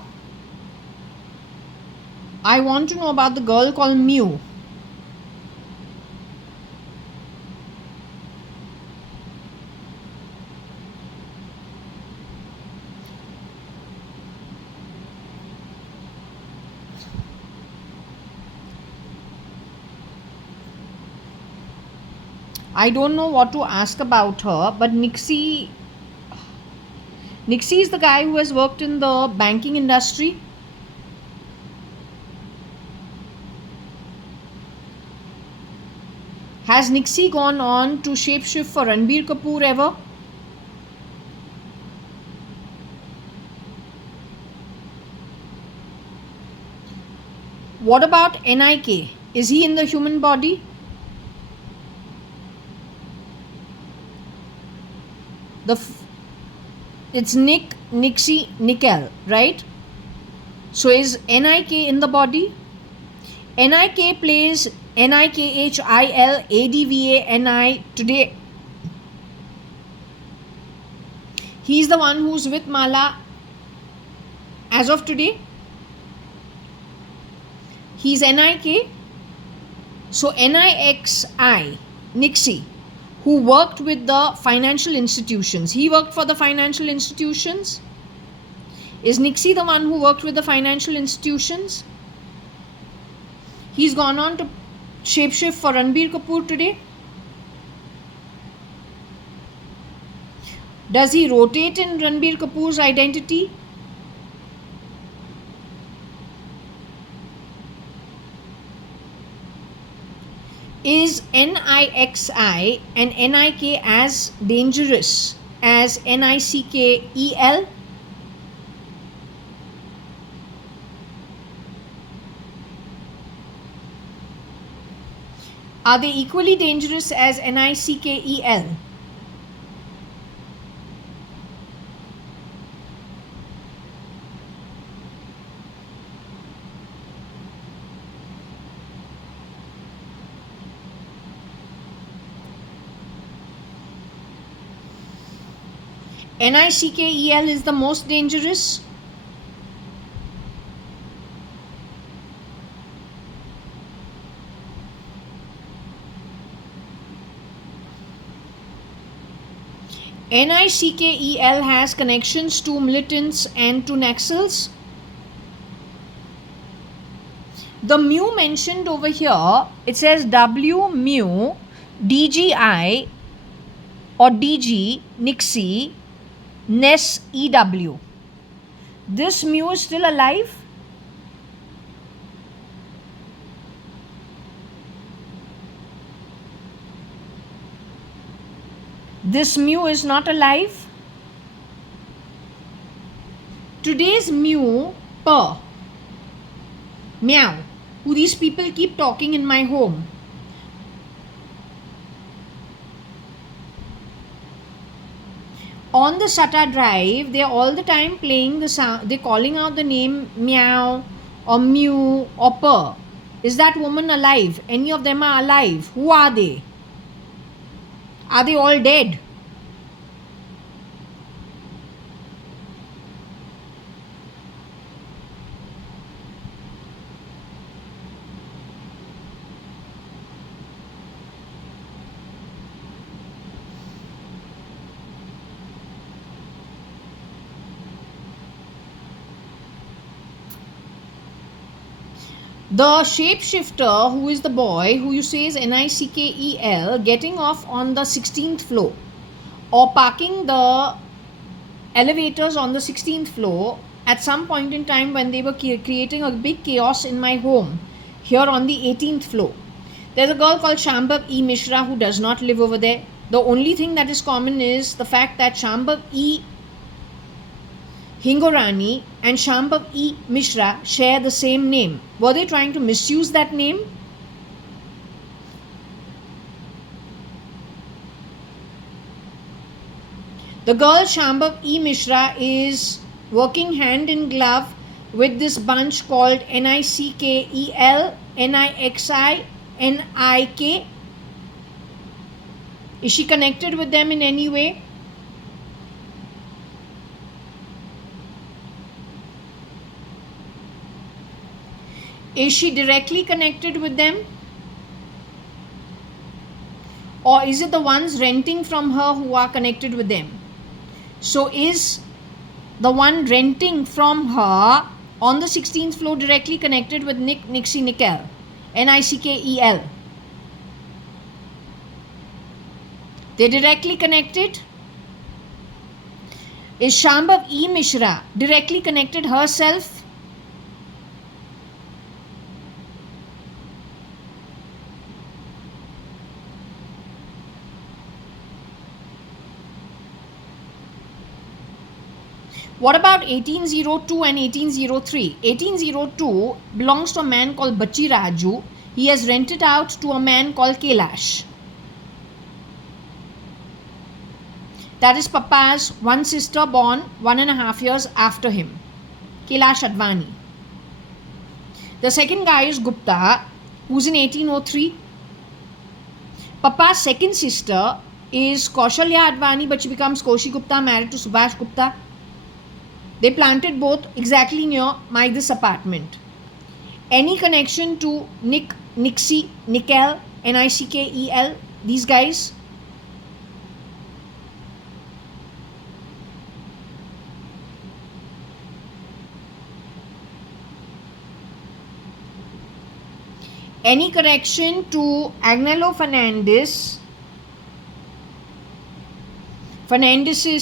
I want to know about the girl called Mu. I don't know what to ask about her, but Nixie is the guy who has worked in the banking industry. Has Nixie gone on to shapeshift for Ranbir Kapoor ever? What about NIK? Is he in the human body? It's Nixie, Nickel, right? So is NIK in the body? NIK plays NIKHILADVANI today. He's the one who's with Mala as of today. He's NIK. So NIXI, Nixie, who worked with the financial institutions. He worked for the financial institutions. Is Nixie the one who worked with the financial institutions? He's gone on to shapeshift for Ranbir Kapoor today. Does he rotate in Ranbir Kapoor's identity? Is NIXI and NIK as dangerous as NICKEL? Are they equally dangerous as NICKEL? NICKEL is the most dangerous. NICKEL has connections to militants and to Naxals. The mu mentioned over here, it says W mu DGI or DG Nixie Ness EW. This mu is still alive? This mu is not alive? Today's mu per meow, who these people keep talking in my home. On the SATA drive, they're all the time playing the sound, they're calling out the name meow or mew or purr. Is that woman alive? Any of them are alive? Who are they? Are they all dead? The shapeshifter, who is the boy who you say is Nickel, getting off on the 16th floor or parking the elevators on the 16th floor at some point in time when they were creating a big chaos in my home here on the 18th floor. There's a girl called Shambhav E. Mishra who does not live over there. The only thing that is common is the fact that Shambhav E. Hingorani and Shambhav E. Mishra share the same name. Were they trying to misuse that name? The girl Shambhav E. Mishra is working hand in glove with this bunch called Nickel, Nixi, Nik. Is she connected with them in any way? Is she directly connected with them? Or is it the ones renting from her who are connected with them? So is the one renting from her on the 16th floor directly connected with Nickel? Nickel. They're directly connected? Is Shambhav E. Mishra directly connected herself? What about 1802 and 1803? 1802 belongs to a man called Bachi Raju. He has rented out to a man called Kailash. That is Papa's one sister born 1.5 years after him. Kailash Advani. The second guy is Gupta, who's in 1803. Papa's second sister is Kaushalya Advani, but she becomes Koshi Gupta, married to Subhash Gupta. They planted both exactly near this apartment. Any connection to Nickel, Nickel, these guys? Any connection to Agnello Fernandez's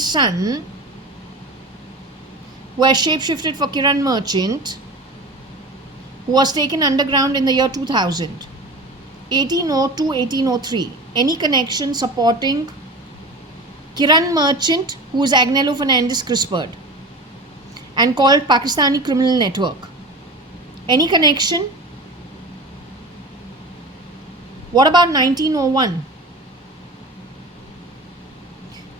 son, who has shapeshifted for Kiran Merchant, who was taken underground in the year 2000, 1802, 1803. Any connection supporting Kiran Merchant, who is Agnello Fernandez CRISPR'd and called Pakistani Criminal Network? Any connection? What about 1901?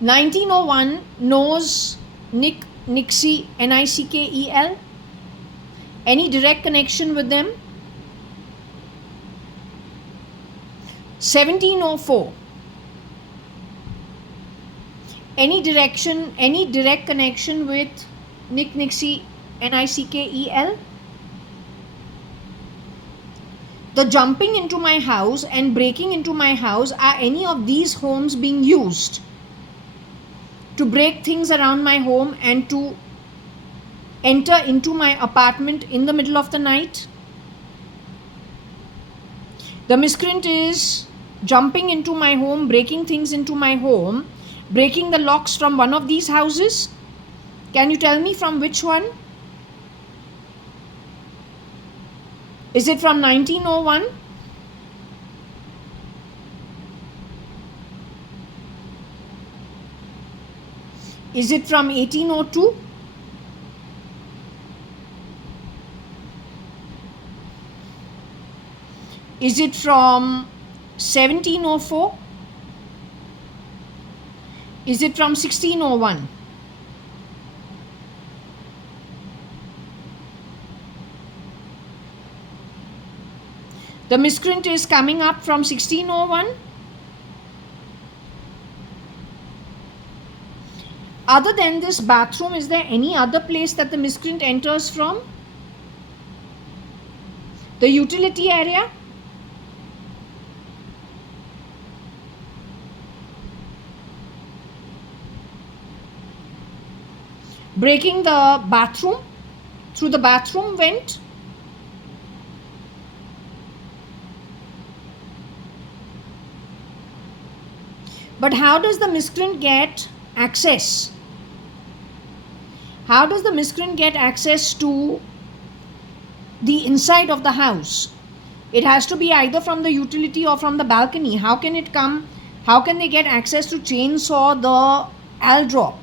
1901 knows Nickel, Nickel. Any direct connection with them? 1704. Any direct connection with Nickel? The jumping into my house and breaking into my house, are any of these homes being used to break things around my home and to enter into my apartment in the middle of the night? The miscreant is jumping into my home, breaking things into my home, breaking the locks from one of these houses. Can you tell me from which one? Is it from 1901? Is it from 1802? Is it from 1704? Is it from 1601? The miscreant is coming up from 1601. Other than this bathroom, is there any other place that the miscreant enters from? The utility area? Breaking the bathroom, through the bathroom vent? But how does the miscreant get access? How does the miscreant get access to the inside of the house? It has to be either from the utility or from the balcony. How can it come? How can they get access to chainsaw the Aldrop?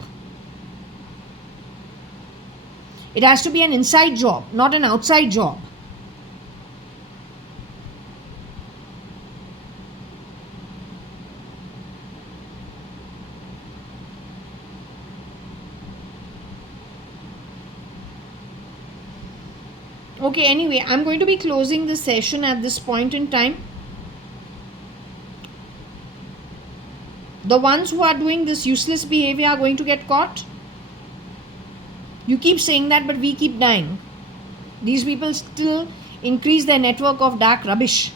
It has to be an inside job, not an outside job. Okay, anyway, I'm going to be closing this session at this point in time. The ones who are doing this useless behavior are going to get caught. You keep saying that, but we keep dying. These people still increase their network of dark rubbish.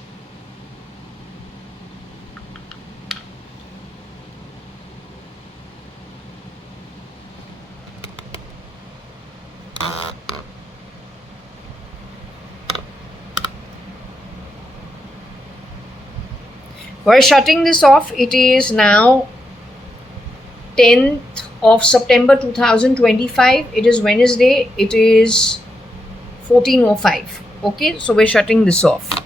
We're shutting this off. It is now 10th of September 2025. It is Wednesday. It is 14:05. Okay, so we're shutting this off.